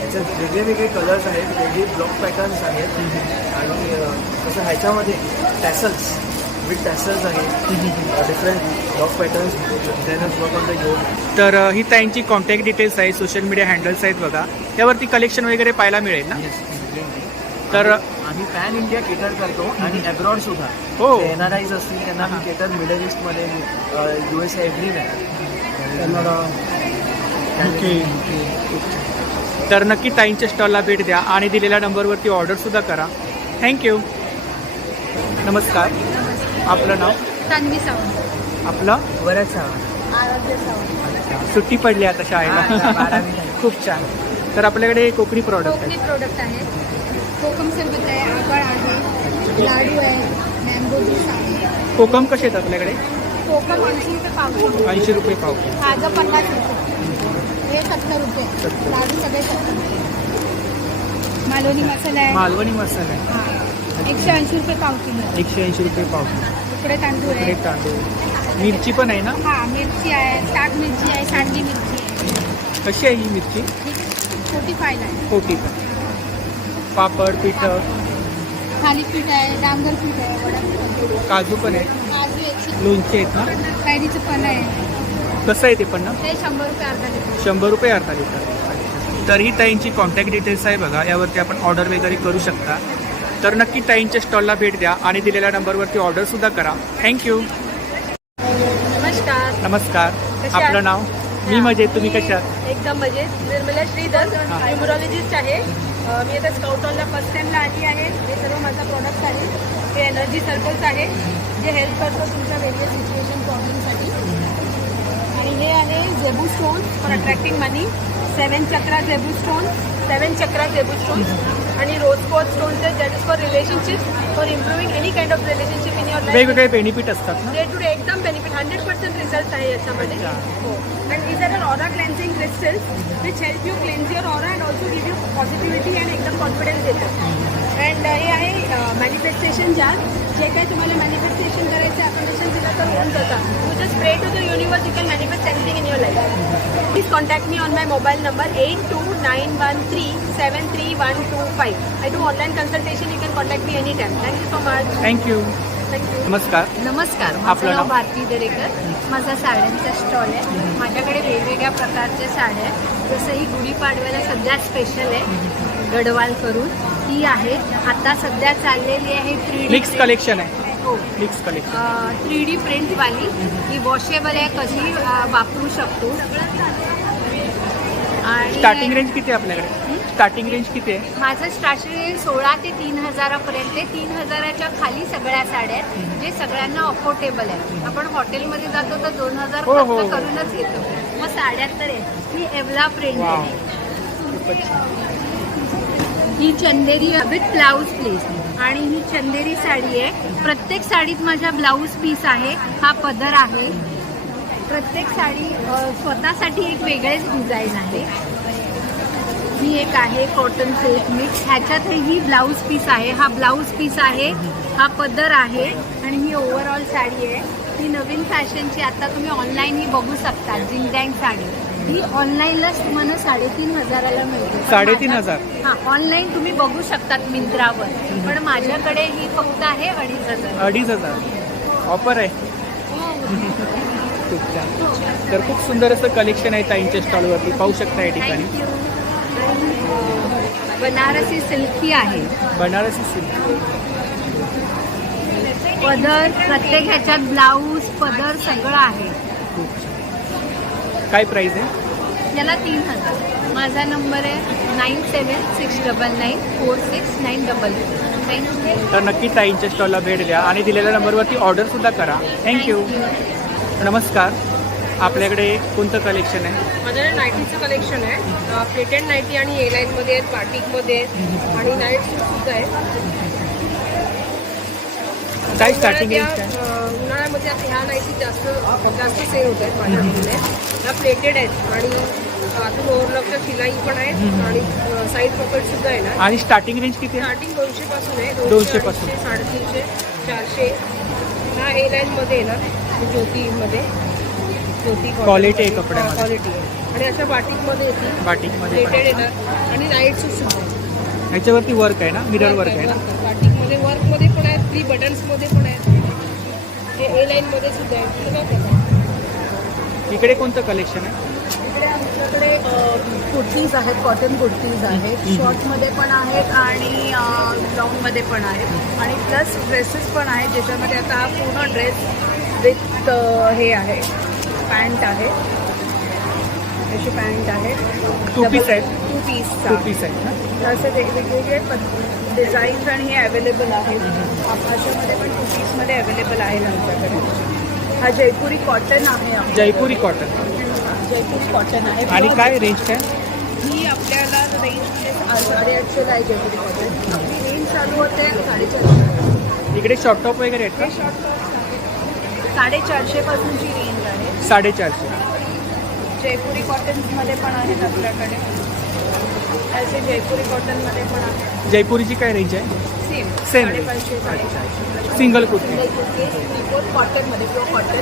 याच्यात वेगळे वेगळे कलर्स आहेत, वेगळे ब्लॉक पॅटर्न्स आहेत. आणि तसं ह्याच्यामध्ये टॅसल्स विथ टॅसल्स आहेत. Different block patterns, designers work on the योग. तर ही त्यांची कॉन्टॅक्ट डिटेल्स आहेत, सोशल मीडिया हँडल्स आहेत बघा. त्यावरती कलेक्शन वगैरे पाहायला मिळेल ना? तर आम्ही पॅन इंडिया केटर करतो आणि अब्रॉड सुद्धा. हो. NRIs असतील त्यांना आम्ही केटर मिडल ईस्टमध्ये, USA एव्हरीवेअर. तर नक्की ताईंच्या स्टॉलला भेट द्या आणि दिलेल्या नंबरवरती ऑर्डर सुद्धा करा. थँक्यू. नमस्कार. आपलं नाव? तन्वी सावंत. आपलं? बऱ्याच आरोग्य सावंत. सुट्टी पडली आता शाळेला. खूप छान. तर आपल्याकडे कोकणी प्रॉडक्ट कोकणी आहे. प्रोडक्ट आहेत. कोकम सरबत आहे, आगळ आहे, लाडू आहे, मँगो ज्यूस आहे. कोकम कसे आहेत आपल्याकडे? कोकम 80 रुपये पाव. 80 रुपये पाव. खाजं 50 रुपये. हे 70 रुपये. लाडू सगळे 70 रुपये. मालवणी मसाला आहे. मालवणी मसाला आहे. हां, 180 रुपये पाव किलो. 180 रुपये पाव. उकडे तांदूळ इकडे आहे. तांदूळ. मिरची पण आहे ना? हां, मिरची आहे, साग मिरची आहे, सांडगी मिरची आहे. कशी आहे ही मिरची? ही 45 आहे. कोटी पण. पापड, पिठं, थालीपीठ आहे, डांगर पीठ आहे, वडापीठ आहे. काजू पण आहे, काजू 100. लोणचे आहेत ना? कैरीचं पण आहे. कसं आहे ते पण ना? ते 100 रुपये अर्धा लिटर. 100 रुपये अर्धा लिटर. तर ही ताईंची कॉन्टॅक्ट डिटेल्स आहे बघा. यावरती आपण ऑर्डर वगैरे करू शकता. तर नक्की ताईंच्या स्टॉलला भेट द्या आणि दिलेल्या नंबरवरती ऑर्डर सुद्धा करा. थँक्यू. नमस्कार. नमस्कार. कशा आहात? आपलं नाव? मी मजेत, तुम्ही कशा? एकदम मजेत. निर्मला श्रीधर, न्यूमरोलॉजिस्ट आहे. मी आता स्काउट हॉलला फर्स्ट टाइमला आली आहे. हे सर्व माझा प्रॉडक्ट आहे. हे एनर्जी सर्कल्स आहे जे हेल्प करतो तुमच्या वेगवेगळ्या सिच्युएशन प्रॉब्लेमसाठी. आणि हे आहे जेबू stone for attracting money. 7 chakra जेबू स्टोन, 7 चक्रा जेबू स्टोन. आणि rose quartz stone that is for relationship, for improving any kind of relationship in your life. वेगवेगळे बेनिफिट असतात ना? डे टू डे एकदम बेनिफिट 100% रिझल्ट आहे याच्यामध्ये. हो. And these are aura cleansing crystals which help you cleanse your aura and also give you positivity and एकदम confidence देतात. And हे आहे मॅनिफेस्टेशन जार. जे काही तुम्हाला मॅनिफेस्टेशन करायचं अफर्मेशन दिलं तर होऊन जातं. You just pray to the universe, you can manifest anything in your life. Please contact me on my mobile number 8291373125. I do online consultation. You can contact me anytime. Thank you so much. Thank you. Thank you. नमस्कार. नमस्कार, आपलं माझं नाव? नाव भारती दरेकर. माझा साड्यांचा stall आहे. माझ्याकडे वेगवेगळ्या प्रकारच्या साड्या आहेत. जसं ही गुढीपाडव्याला सध्या स्पेशल आहे गडवाल करून ती आहे. आता सध्या चाललेली आहे 3D मिक्स कलेक्शन आहे. हो, मिक्स कलेक्शन. 3D प्रिंटवाली. ही वॉशेबल आहे, कशी वापरू शकतो. आणि स्टार्टिंग रेंज किती आहे आपल्याकडे? स्टार्टिंग रेंज किती आहे? माझं स्टार्टिंग रेंज 16 ते 3,000पर्यंत आहे. 3,000च्या खाली सगळ्या साड्या आहेत जे सगळ्यांना अफोर्डेबल आहे. आपण हॉटेलमध्ये जातो तर 2,000 हो, हो. खर्च करूनच येतो. मग साड्यात तर आहे ही एवला प्रिंट वाव. आहे. ही चंदेरी विथ ब्लाऊज पीस आणि ही चंदेरी साडी आहे. प्रत्येक साडीत माझा ब्लाऊज पीस आहे. हा पदर आहे. प्रत्येक साडी स्वतःसाठी एक वेगळेच डिझाईन आहे. ही एक आहे कॉटन सिल्क मिक्स. ह्याच्यातही ब्लाऊज पीस आहे. हा ब्लाऊज पीस आहे. हा पदर आहे आणि ही ओव्हरऑल साडी आहे. ही नवीन फॅशनची आता तुम्ही ऑनलाईनही बघू शकता. जिंगडँग साडी ही ऑनलाईनलाच तुम्हाला 3,500ला मिळते. 3,500? हां, ऑनलाईन तुम्ही बघू शकतात मिंत्रावर. पण माझ्याकडे ही फक्त आहे 2,500. 2,500 ऑफर आहे. खूप छान. तर खूप सुंदर असं कलेक्शन आहे ताईंच्या स्टॉलवरती, पाहू शकता या ठिकाणी. बनारसी सिल्की आहे. बनारसी सिल्क. पदर प्रत्येक ह्याच्यात ब्लाऊज पदर सगळं आहे. खूप छान. काय प्राइस आहे? याला 3,000. माझा नंबर आहे 9769946900. थँक्यू. तर नक्की ताईंच्या स्टॉलला भेट द्या आणि दिलेल्या नंबरवरती ऑर्डर सुद्धा करा. थँक्यू. नमस्कार. आपल्याकडे कोणतं कलेक्शन आहे? माझ्याकडे नाईटीचं कलेक्शन आहे. प्लेटेड नाईटी आणि ए लाईनमध्ये आहेत, बाटिकमध्ये आहेत आणि नाईट सूट सुद्धा आहे. काय स्टार्टिंग रेंज काय? उन्हाळ्यामध्ये आता ह्या नाईटी जास्त सेल होत आहेत माझ्याकडे. ह्या प्लेटेड आहेत आणि आतून ओव्हरलॉकच्या शिलाई पण आहेत आणि साईड पॉकेट सुद्धा आहे ना. आणि स्टार्टिंग रेंज किती आहे? स्टार्टिंग 200 पासून आहे. 200 पासून. 350, 400. हा ए लाईनमध्ये आहे ना, ज्योतीमध्ये. ज्योती क्वालिटी आहे कपड्यामध्ये. क्वालिटी आहे आणि अशा बाटिकमध्ये येते. बाटिकमध्ये प्लेटेड येतात आणि नाईट सूट सुद्धा आहे. ह्याच्यावरती वर्क आहे ना, मिरर वर्क आहे ना. बाटिकमध्ये वर्कमध्ये पण आहेत, 3 बटन्समध्ये पण आहेत. हे ए लाईनमध्ये सुद्धा आहे. इकडे कोणतं कलेक्शन आहे? इकडे आमच्याकडे कुर्तीज आहेत, कॉटन कुर्तीज आहेत. शॉर्टमध्ये पण आहेत आणि लॉंगमध्ये पण आहेत. आणि प्लस ड्रेसेस पण आहेत ज्याच्यामध्ये आता हा पूर्ण ड्रेस विथ हे आहे, पॅन्ट आहे. अशी पॅन्ट आहे. टू पीस आहेत? Two piece. टू पीस आहेत ना. असे वेगवेगळे डिझाईन्स आणि हे अवेलेबल आहेत. अशामध्ये पण टू पीसमध्ये अवेलेबल आहे आमच्याकडे. हा जयपुरी कॉटन आहे. जयपुरी कॉटन. जयपुरी कॉटन आहे. आणि काय रेंज काय? ही आपल्याला रेंज 850 आहे जयपुरी कॉटन. ही रेंज चालू होते 450. इकडे शॉर्ट टॉप वगैरे आहेत का? 450 पासूनची रेंज आहे. 450. जयपुरी कॉटन्समध्ये पण आहेत आपल्याकडे. असे जयपुरी कॉटनमध्ये पण आहे. जयपुरीची काय रेंज आहे? Same Same. 550, 450. Single kurti. Pure कॉटनमध्ये प्युअर कॉटन.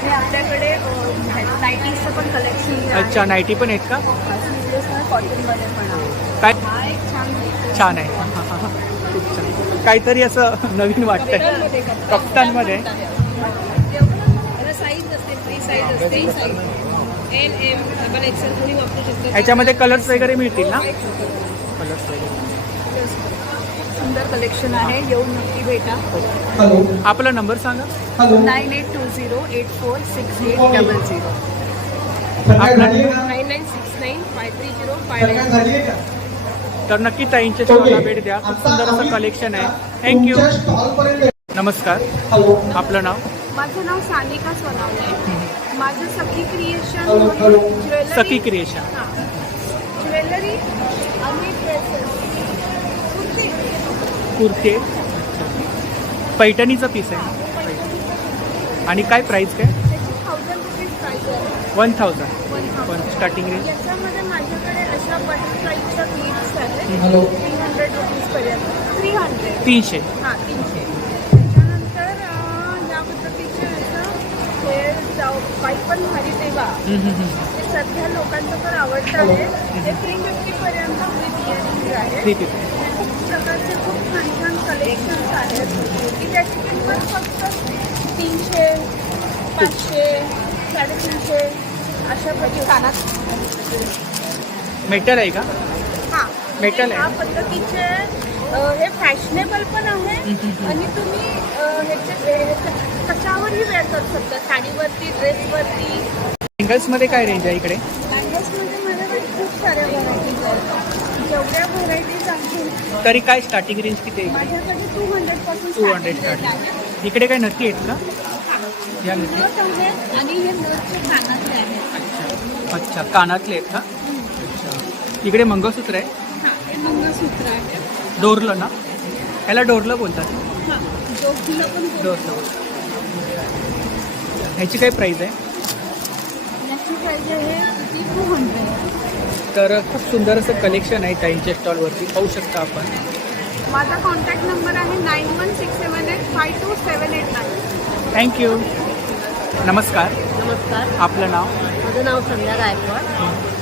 आणि आपल्याकडे नाईटीजचं पण कलेक्शन. अच्छा, नाईटी पण आहेत का? कॉटनमध्ये पण आहे. काय हा एक छान छान आहे. खूप छान. काहीतरी असं नवीन वाटतंय. कप्तानमध्ये. साईज असते, फ्री साईज असते. एल एम डबल एक्सेल कोणी वापरू शकतो. ह्याच्यामध्ये कलर्स वगैरे मिळतील ना? कलर्स वगैरे. सुंदर कलेक्शन आहे. येऊन नक्की भेटा. आपला नंबर सांगा. 9820846800. आपला 99695305. तर नक्की ताईंच्या स्टॉलला भेट द्या. खूप सुंदर असं कलेक्शन आहे. थँक्यू. नमस्कार, आपलं नाव? माझं नाव सानिका सोनावणे. माझं सखी क्रिएशन सखी क्रिएशन. ज्वेलरी आणि ड्रेसेस. कुर्ते पैठणीचं पीस आहे. आणि काय प्राइस काय? त्याची 1000 रुपीज प्राइस आहे. 1000 1000. पण स्टार्टिंग रेंज. याच्यामध्ये माझ्याकडे अशा बटरफ्लाईच्या क्लिप्स आहेत 300 रुपीज पर्यंत. 300. हां 300. त्याच्यानंतर या पद्धतीचे असं हे बाई पण भारी तेव्हा हे सध्या लोकांचं तर आवडतं आहे. हे 350 पर्यंत विथ इयरिंग आहे. 350. खूप प्रकारचे खूप छान छान कलेक्शन्स आहेत की त्याची किंमत फक्त 300, 500, 350 अशा कानात. मेटल आहे का? हां Metal आहे. ह्या पद्धतीचे हे फॅशनेबल पण आहे आणि तुम्ही कशावरही वेअर करू शकता. साडीवरती, ड्रेसवरती. सिंगल्समध्ये काय रेंज आहे इकडे? लँगेजमध्ये माझ्याकडे खूप साऱ्या व्हरायटीज आहेत. जेवढ्या व्हरायटीज आहेत तरी काय स्टार्टिंग रेंज किती आहे? माझ्याकडे 200 पासून 200 starting आहे. इकडे काय नक्की आहेत का? या नक्की. नथ आहेत आणि हे नथचे कानातले आहेत. अच्छा, कानातले आहेत का? अच्छा. इकडे मंगळसूत्र आहे. हां हे मंगळसूत्र आहे. डोरलं ना? याला डोरलं बोलतात. हां जोडलं पण डोरलं. ह्याची काय प्राइस आहे? याची प्राईज आहे 200. तर खूप सुंदर असं कलेक्शन आहे ताईंच्या स्टॉलवरती, पाहू शकता आपण. माझा कॉन्टॅक्ट नंबर आहे 9167852789. थँक्यू. नमस्कार, नमस्कार, आपलं नाव? माझं नाव संध्या गायकवाड.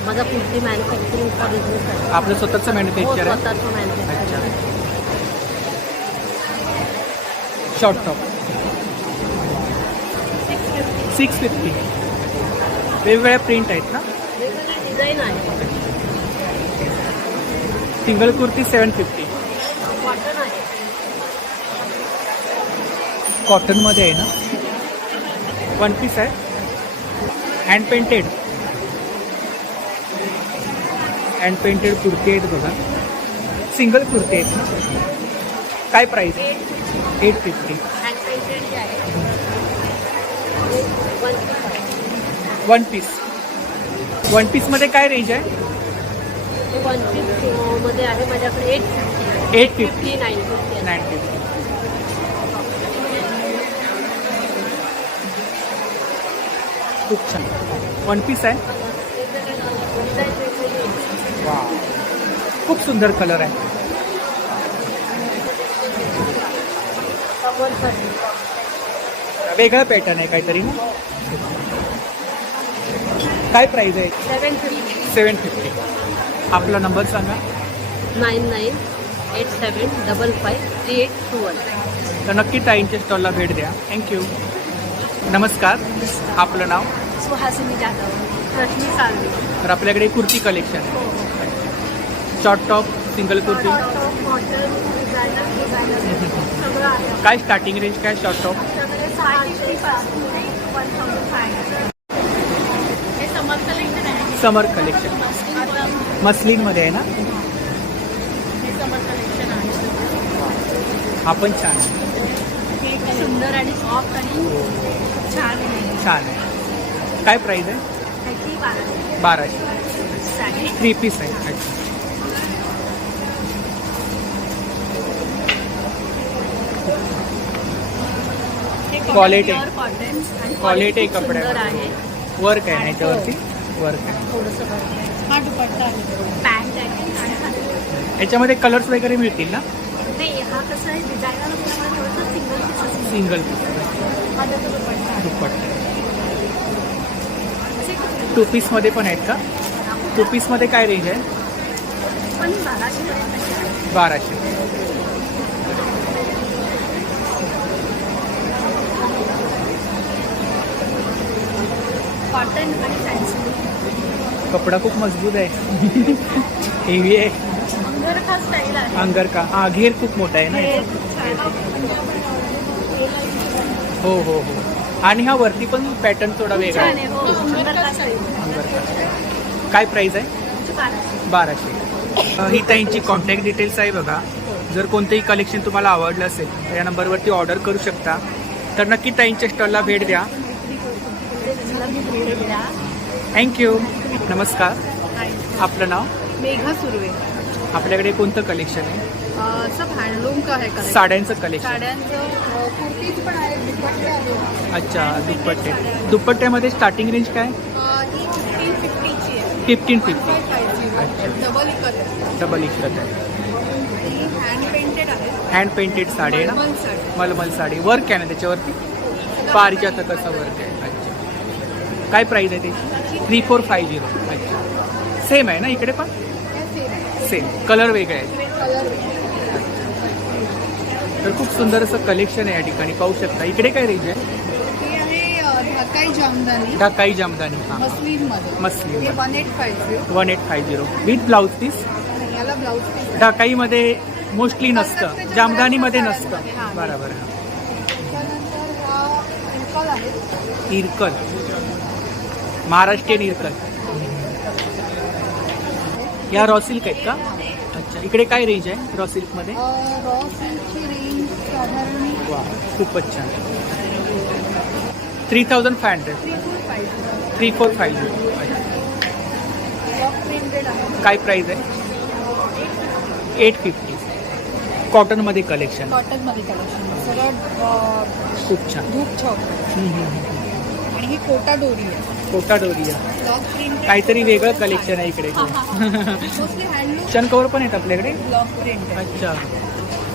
माझा कुर्ती मॅन्युफॅक्चरिंगचा बिझनेस आहे. आपलं स्वतःचं मॅन्युफॅक्चर आहे. स्वतःचं मॅन्युफॅक्चर. Short top 650. वेगवेगळ्या प्रिंट आहेत ना? वेगवेगळी डिझाईन आहे. सिंगल कुर्ती 750. कॉटन आहे. कॉटनमध्ये आहे ना? वन पीस आहे. हँड पेंटेड कुर्ती आहेत बघा. सिंगल कुर्ती आहेत ना? काय प्राईस? 850. हँड पेंटेड जे आहे वन पीसमध्ये काय रेंज आहे? ते 1 पीस मध्ये आहे माझ्याकडे 850, 850. 950. 950. खूप छान. वन पीस आहे. वा, खूप सुंदर कलर आहे. वेगळा पॅटर्न आहे काहीतरी ना? काय प्राइस आहे? 750. 750. आपला नंबर सांगा. 9987553821. तर नक्की ताईंच्या स्टॉलला भेट द्या. थँक्यू. नमस्कार, आपलं नाव? सुहासिनी जाधव. रश्मी साळवी. तर आपल्याकडे कुर्ती कलेक्शन आहे. Short top, single kurti. Modern designer सगळं आहे. काय स्टार्टिंग रेंज काय शॉर्ट टॉप? आमच्याकडे 650 पासून ते 1500. हे समर कलेक्शन आहे. समर कलेक्शन मस्लिनमध्ये आहे ना? हे समर कलेक्शन आहे. हा पण छान आहे. हे सुंदर आणि सॉफ्ट आणि छान आहे. छान आहे. काय प्राइस आहे? त्याची 1200. साडी 3 पीस आहे. अच्छा. Quality. Quality कपडे. वर्क आहे ना याच्यावरती? वर्क आहे. हा दुपट्टा आहे. पॅन्ट आहे आणि खाली. याच्यामध्ये कलर्स वगैरे मिळतील ना? नाही हा कसं आहे डिझायनर असल्यामुळे थोडंसं सिंगल पीस असेल. Single piece. हा त्याचा दुपट्टा आहे. दुपट्टा. 2 पीसमध्ये पण आहेत का? 2 पीसमध्ये काय रेंज आहे? पण 1200 पर्यंत आहे. 1200. कॉटन आणि फॅन्सी. कपडा खूप मजबूत आहे. हेवी आहे. अंगर हा स्टाईल आहे. अंगर का? हा, घेर खूप मोठा आहे ना हे याचा? छान. हो हो हो. आणि हा वरती पण पॅटर्न थोडा वेगळा छान आहे. आहे हो सुंदर कास्ट आहे काय प्राइस आहे? 1200. ही ताईंची कॉन्टॅक्ट डिटेल्स आहे बघा. जर कोणतंही कलेक्शन तुम्हाला आवडलं असेल तर या नंबरवरती ऑर्डर करू शकता. तर नक्की ताईंच्या स्टॉलला भेट द्या. थँक्यू. नमस्कार, आपलं नाव? मेघा सुर्वे. आपल्याकडे कोणतं कलेक्शन आहे? सब हँडलूम का है कलेक्शन. साड्यांचं कलेक्शन. साड्यांचं कुर्तीज पण आहे, दुपट्टे आहेत. अच्छा, दुपट्टे. दुपट्ट्यामध्ये स्टार्टिंग रेंज काय? ही 1550ची आहे. 1550. अच्छा. डबल इकत आहे. डबल इकडं आहे. ही हँड पेंटेड आहे. हँड पेंटेड साडी आहे ना? मलमल साडी. मलमल साडी. वर्क आहे ना त्याच्यावरती? पारिजात कसं वर्क आहे? अच्छा. काय प्राईस आहे त्याची? 3450. अच्छा. सेम आहे ना इकडे पण? हे सेम आहे. सेम. कलर वेगळे आहेत. कलर तर खूप सुंदर असं कलेक्शन आहे या ठिकाणी, पाहू शकता. इकडे काय रेंज आहे? ही आहे ढाकाई जामदानी ढाकाई जामदानी. हां, मस्लिनमध्ये. मस्लिन. हे 1850. 1850 विथ ब्लाऊज पीस. आणि याला ब्लाऊज पीस. ढाकाईमध्ये मोस्टली नसतं, जामदानीमध्ये नसतं. हां. बरोबर. हां. त्यानंतर हा अँकल आहे. इरकल, महाराष्ट्रीयन इरकल. या रॉ सिल्क आहेत का? अच्छा. इकडे काय रेंज आहे रॉ सिल्कमध्ये? रॉ सिल्कची रेंज साधारण वा, खूपच छान. 3500. 3450. ब्लॉक प्रिंटेड आहे. काय प्राइस आहे? 850. कॉटनमध्ये कलेक्शन. कॉटनमध्ये कलेक्शन सगळं खूप छान. धूप छाप. आणि ही कोटा डोरी आहे. कोटा डोरिया. ब्लॉक प्रिंटेड काहीतरी वेगळं कलेक्शन आहे इकडे. मोस्टली हँडलूम शन कवर पण आहेत आपल्याकडे. Block printed. अच्छा.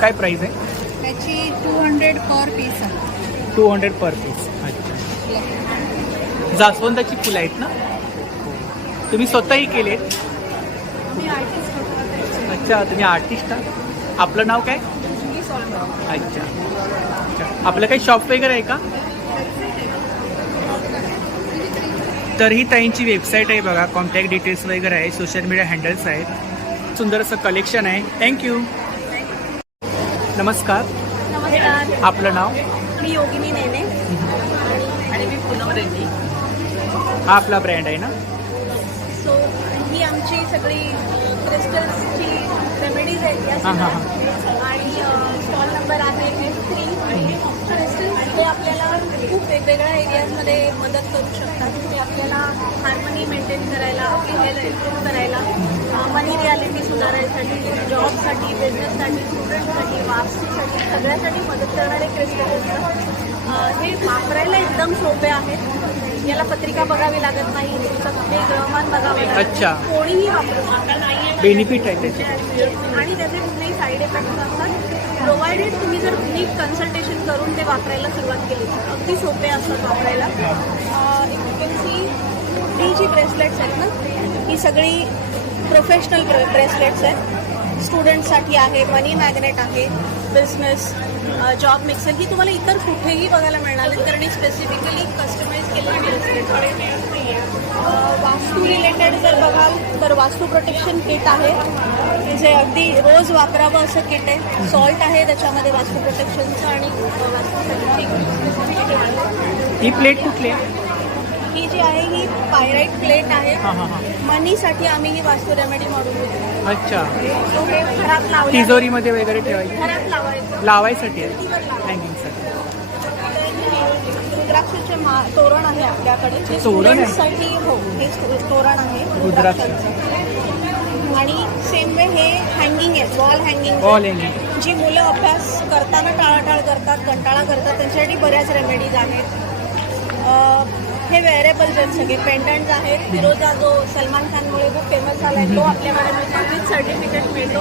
काय प्राइस आहे? त्याची 200 पर पीस आहे. 200 पर पीस. अच्छा. जास्वंदाची फुलं आहेत ना? तुम्ही स्वतःही केलेत? मी आर्टिस्ट होतो. अच्छा, तुम्ही आर्टिस्ट आहात. आपलं नाव काय? मी सॉल्व अच्छा. अच्छा. आपलं काही शॉप वगैरे आहे का? तर ही ताईंची वेबसाईट आहे बघा. कॉन्टॅक्ट डिटेल्स वगैरे आहे, सोशल मीडिया हँडल्स आहेत. सुंदर असं कलेक्शन आहे. थँक्यू. नमस्कार, नमस्कार, आपलं नाव? मी योगिनी नेने. आणि मी पूनम रेड्डी. हा आपला ब्रँड आहे ना? सो ही आमची सगळी क्रिस्टल्सची रेमेडीज आहेत या हां हां सगळ्या. आणि स्टॉल नंबर आहे F3. क्रिस्टल्स हे आपल्याला खूप वेगवेगळ्या एरियाजमध्ये मदत करू शकतात. ते आपल्याला हार्मनी मेंटेन करायला, आपली हेल्थ इम्प्रूव्ह करायला, मनी रियालिटी सुधारायसाठी, जॉबसाठी, बिझनेससाठी, स्टुडंटसाठी, वास्तूसाठी, सगळ्यासाठी मदत करणारे क्रिस्टल असतात. हे वापरायला एकदम सोपे आहेत. याला पत्रिका बघावी लागत नाही, ते ग्रहमान बघावं लागत. अच्छा. कोणीही वापरू शकतात. बेनिफिट आहे त्याचे. आणि त्याचे कुठलेही साईड इफेक्ट नसतात. प्रोव्हाइडेड तुम्ही जर नीट कन्सल्टेशन करून ते वापरायला सुरुवात केली तर अगदी सोपे असतात वापरायला. ही जी ब्रेसलेट्स आहेत ना, ही सगळी प्रोफेशनल ब्रेसलेट्स आहेत. स्टुडंटसाठी आहे, मनी मॅग्नेट आहे, बिझनेस, जॉब मिक्सर. ही तुम्हाला इतर कुठेही बघायला मिळणार नाही, कारण ही स्पेसिफिकली कस्टमाइज केलेली ब्रेसलेट्स आहेत. वास्तू रिलेटेड जर बघाल तर वास्तू प्रोटेक्शन किट आहे, जे अगदी रोज वापरावं असं किट आहे. सॉल्ट आहे त्याच्यामध्ये वास्तू प्रोटेक्शनचं आणि वास्तूसाठी स्पेसिफिक आहे. ही प्लेट कुठली आहे? ही जी आहे ही पायराईट प्लेट आहे. हां हां हां. मनीसाठी आम्ही ही वास्तू रेमेडी म्हणून देतो. अच्छा. सो हे घरात लावलं, तिजोरीमध्ये वगैरे ठेवायची, घरात लावायचं, लावायसाठी आहे, हँगिंगसाठी. रुद्राक्षाचे तोरण आहे आपल्याकडे. जे तोरण आहे? स्टुडंट्ससाठी हो, हे तोरण आहे रुद्राक्ष. रुद्राक्षाचं. आणि सेम वे हे हँगिंग आहे, वॉल हँगिंग. All hanging. जी मुलं अभ्यास करताना टाळाटाळ करतात, कंटाळा करतात, त्यांच्यासाठी बऱ्याच रेमेडीज आहेत. हे वेअरेबल्स आहेत सगळे. पेंडंट्स आहेत. फिरोजा जो सलमान खानमुळे खूप फेमस झाला आहे तो आपल्याकडे मिळतो, विथ सर्टिफिकेट मिळतो.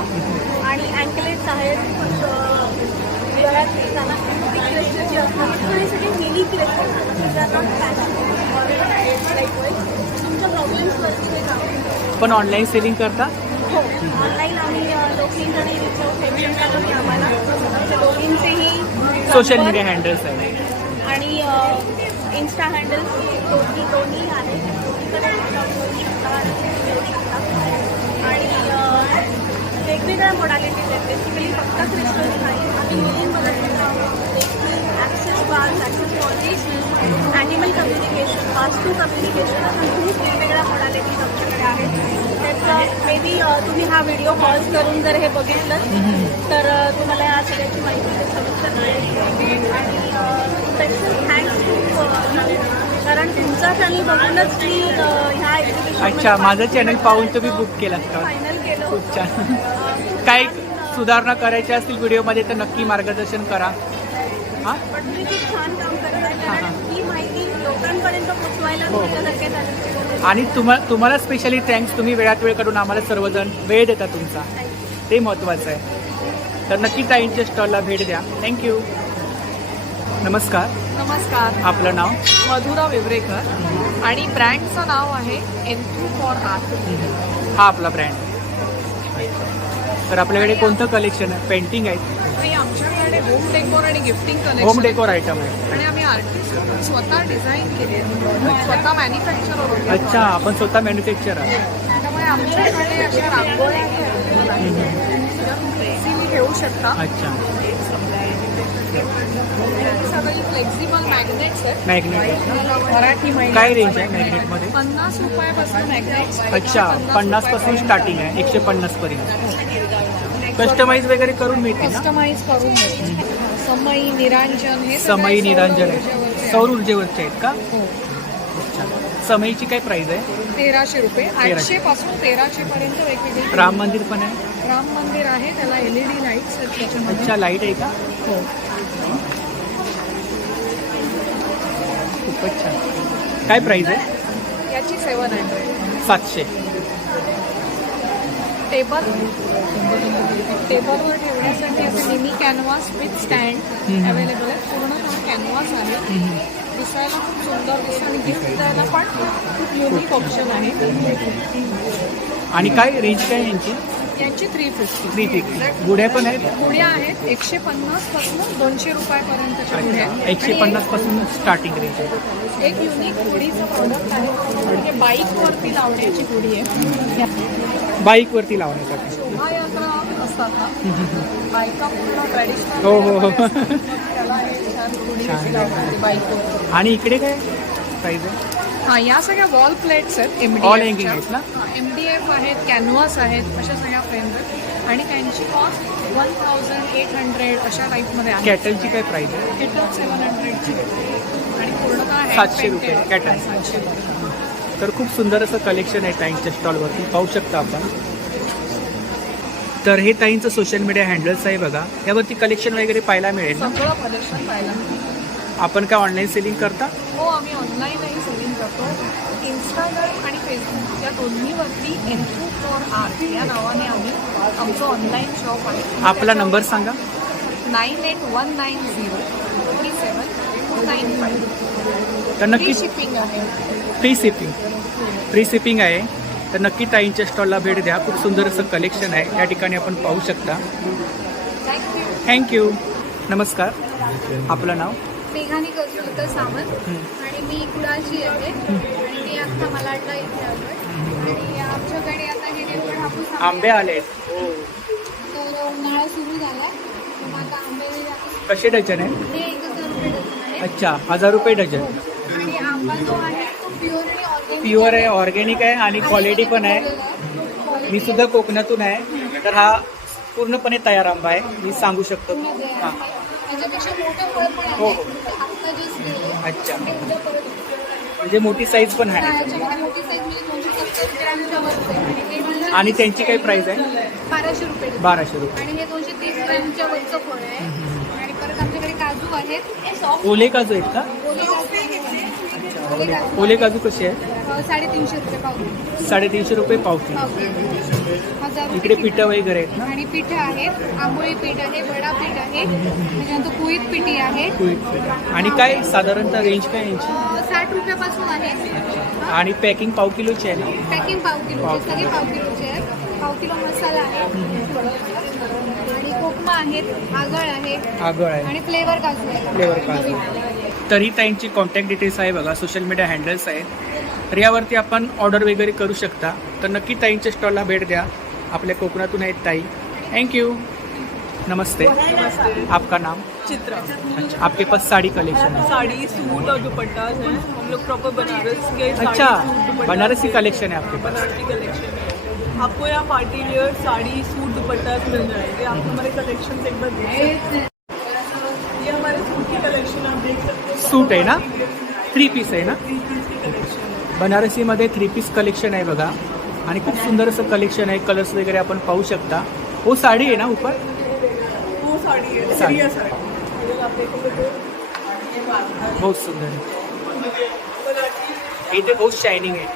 आणि अँकलेट्स आहेत, गळ्यात घालताना बिग क्रिस्टलची असतात. आणि सगळे मिनी क्रिस्टल तुमच्या प्रॉब्लेम्सवरती हे काम. पण ऑनलाईन सेलिंग करता? हो, ऑनलाईन आम्ही दोघींजणी पेमेंट करतो आम्हाला. आमच्या दोघींचेही सोशल मीडिया हँडल्स आहे आणि इन्स्टा हँडल्स दोन्ही आहेत. दोन्हीकडे reach out करू शकता आणि घेऊ शकता. आणि हे वेगवेगळ्या मॉडॅलिटीज आहेत. बेसिकली फक्त क्रिस्टल्स नाही, आम्ही मुलींमध्ये access bars, access polish, animal communication, वास्तू कम्युनिकेशन, अशा खूप वेगवेगळ्या मॉडॅलिटीज आमच्याकडे आहेत. त्याचं मे बी तुम्ही हा व्हिडिओ पॉज करून जर हे बघितलं तर तुम्हाला या सगळ्याची माहिती समजून जाईल. आणि स्पेशल थँक्स टू कारण तुमचा चॅनल बघूनच मी ह्या एक्झिबिशन अच्छा, माझं चॅनल पाहून तुम्ही बुक केलात का? फायनल केलं. खूप छान. काय सुधारणा करायच्या असतील व्हिडिओमध्ये तर नक्की मार्गदर्शन करा. हां, पण तुम्ही खूप छान काम करताय कारण ही माहिती लोकांपर्यंत पोहोचवायला तुमच्यासारखे झाले. आणि तुम्हाला स्पेशली थँक्स. तुम्ही वेळात वेळ काढून आम्हाला सर्वजण वेळ देता तुमचा, ते महत्त्वाचं आहे. तर नक्की ताईंच्या स्टॉलला भेट द्या. थँक्यू. नमस्कार, नमस्कार. आपलं नाव? मधुरा विवरेकर आणि ब्रँडचं नाव आहे एन्थू फॉर आर्ट. हा आपला ब्रँड. तर आपल्याकडे कोणतं कलेक्शन आहे? पेंटिंग आहे, आणि आमच्याकडे होम डेकोर आणि gifting home collection decor item आहे. आणि आम्ही आर्टिस्ट स्वतः डिझाईन केले आहेत, स्वतः मॅन्युफॅक्चर होतो. अच्छा, आपण स्वतः मॅन्युफॅक्चर आहे. त्यामुळे आमच्याकडे अशा रांगोळ्या इझिली घेऊ शकता. अच्छा, सगळी फ्लेक्झिबल मॅग्नेट्स आहेत. मॅग्नेट. मराठी महिला काय रेंज आहे मॅग्नेटमध्ये? 50 रुपयापासून मॅग्नेट्स. अच्छा, 50 पासून स्टार्टिंग आहे, 150 पर्यंत. कस्टमाइज वगैरे करून मिळते ना? कस्टमाइज करून देतो. समई, निरांजन हे समई, सगळे निरांजन सौर आहे, ऊर्जेवरचे सौर ऊर्जेवरचे आहेत का? हो. अच्छा. समईची काय प्राइस आहे? 1300 रुपये. 800 पासून 1300 पर्यंत वेगवेगळे. राम मंदिर पण आहे? राम मंदिर आहे, त्याला LED लाईट्स आहेत त्याच्यामध्ये. अच्छा, लाईट आहे का? हो. खूपच छान. काय प्राइस आहे? याची 700. 700. टेबलवर ठेवण्यासाठी असे mini canvas with stand available आहे. पूर्ण कॅनव्हास आहे, दिसायला खूप सुंदर दिसतं आणि गिफ्ट द्यायला पण खूप युनिक ऑप्शन आहे. आणि काय रेंज काय यांची? यांची 350. 350. गुड्या पण आहेत? गुड्या आहेत 150 पासून 200 रुपयापर्यंतच्या गुड्या आहेत. 150 पासून स्टार्टिंग रेंज आहे. एक युनिक गुढीचं प्रोडक्ट आहे, म्हणजे बाईकवरती लावण्याची गुढी आहे. बाईकवरती लावण्यासाठी. शोभायात्रा असतात ना, बायका पूर्ण ट्रॅडिशनल. हो हो हो. त्याला हे छान गुढी अशी लावतात बाईकवर. आणि इकडे काय प्राइस आहे? हा, या सगळ्या वॉल प्लेट्स आहेत. All hanging आहेत ना? MDF आहेत, कॅनव्हास आहेत, अशा सगळ्या फ्रेम्स आहेत आणि त्यांची कॉस्ट 1800 अशा टाईपमध्ये आहे. कॅटलची काय प्राइस आहे? केटल 700ची आणि पूर्णतः 700 रुपये कॅटल. 700 रुपये. तर खूप सुंदर असं कलेक्शन आहे ताईंच्या स्टॉलवरती, पाहू शकता आपण. तर हे ताईंचं सोशल मीडिया हँडल्स आहे बघा, यावरती कलेक्शन वगैरे पाहायला मिळेल ना? सगळं कलेक्शन पाहायला मिळेल. आपण काय ऑनलाईन सेलिंग करता? हो, आम्ही ऑनलाईनही सेलिंग करतो. इंस्टाग्राम आणि फेसबुक या दोन्हीवरती एन्थू फॉर आर्ट या नावाने आम्ही आमचं ऑनलाईन शॉप आहे. आपला नंबर सांगा. 98190 3795. तर नक्की शिपिंग आहे. फ्री शिपिंग आहे. तर नक्की ताईंच्या स्टॉलला भेट द्या. खूप सुंदर असं कलेक्शन आहे, या ठिकाणी आपण पाहू शकता. थँक्यू. नमस्कार, आपलं नाव? मेघानी कौशलकर सावंत आणि मी कुडाळची आहे आणि मी आता मलाडला इथे आलोय आणि आमच्याकडे आता हे रेवड हापूस आंबे आले. तर उन्हाळा सुरू झालाय तर मग आता आंबे कसे डझन आहे? हे 1000 रुपये डझन आहे अच्छा, 1000 रुपये डझन. आणि आंबा जो आहे तो प्युअर आणि ऑर्गॅनिक प्युअर आहे, ऑर्गॅनिक आहे आणि क्वालिटी पण आहे. मी सुद्धा कोकणातून आहे, तर हा पूर्णपणे तयार आंबा आहे, मी सांगू शकतो. हां, त्याच्यापेक्षा मोठं फळ पण हो आहे हो. ते आत्ता जस्ट गेले अच्छा, ते उद्या परत म्हणजे मोठी साईज पण आहे याच्यामध्ये मोठी साईज म्हणजे 270 ग्रॅमच्या वरती आणि हे म्हणजे आणि त्यांची काय प्राइस आहे? 1200 रुपये डझन. 1200 रुपये. आणि हे 230 ग्रॅमच्या वरचं फळ आहे आणि परत आमच्याकडे काजू आहेत. ओले काजू आहेत का? ओले काजू आहेत. ओले काजू ओले काजू कसे आहे? 350 रुपये पावती. 350 रुपये पावती. 1000 इकडे पिठं वगैरे आहेत ना? आणि पीठ आहेत. आंबोळी पीठ आहे, वडा पीठ आहे, त्याच्यानंतर कुळीत पिठी आहे. आणि काय साधारणतः रेंज काय यांची? 60 रुपयापासून आहे. आणि पॅकिंग पाव किलोची आहे ना? पॅकिंग पाव किलोचे, सगळे पाव किलोचे आहेत. पाव किलो मसाला आहे आणि कोकमा आहेत, आगळ आहे आगळ आहे, आणि फ्लेवर काजू आहे. फ्लेवर काजू. तरी ताईंची कॉन्टॅक्ट डिटेल्स आहे बघा, सोशल मीडिया हँडल्स आहेत, तर यावरती आपण ऑर्डर वगैरे करू शकता. तर नक्की ताईंच्या स्टॉलला भेट द्या. आपल्या कोकणातून आहेत ताई. Thank you. नमस्ते, आपका नाम? चित्रा। अच्छा, आपके पास साड़ी कलेक्शन है? साड़ी, सूट और दुपट्टा है। हम लोग प्रॉपर बनारस के साड़ी, अच्छा, सूट, दुपट्टा बनारसी कलेक्शन है आपके पास? बनारसी कलेक्शन है। आपको यहाँ पार्टी वेयर साड़ी, सूट, दुपट्टा मिल जाएंगे। आप हमारे कलेक्शन एक बार देख सकते हैं। ये हमारे सूट की कलेक्शन आप देख सकते हो। सूट आहे ना? 3 पीस आहे ना? 3 पीस की कलेक्शन। बनारसीमध्ये 3 पीस कलेक्शन आहे बघा, आणि खूप सुंदर असं कलेक्शन आहे. कलर्स वगैरे आपण पाहू शकता. वो साड़ी है ना ऊपर? वो साड़ी है, साड़ी। सिरिया साड़ी। अगर आप देखोगे तो बहुत सुंदर है. इधर बहुत शाइनिंग है.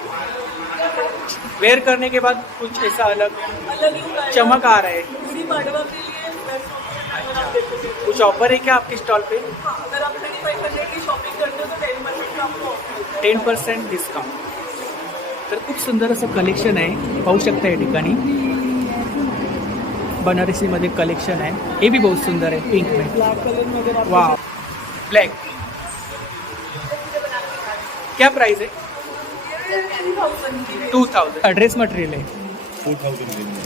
वेयर करने के बाद कुछ ऐसा अलग अलग लुक आएगा। चमक आ रहा है. पूरी पाड़वा के लिए बेस्ट ऑप्शन है अगर आप देखोगे। कुछ ऑफर है क्या आपके स्टॉल पे? हाँ, अगर आप 3500 की शॉपिंग करते हो तो 10% का आपको ऑफर है। 10% डिस्काउंट. तर खूप सुंदर असं कलेक्शन आहे, पाहू शकता या ठिकाणी. बनारसीमध्ये कलेक्शन आहे. हे भी बहुत सुंदर है, पिंक में. ब्लैक कलर में अगर आप वाह, ब्लैक. क्या प्राइस है? 2000. ड्रेस मटेरियल आहे.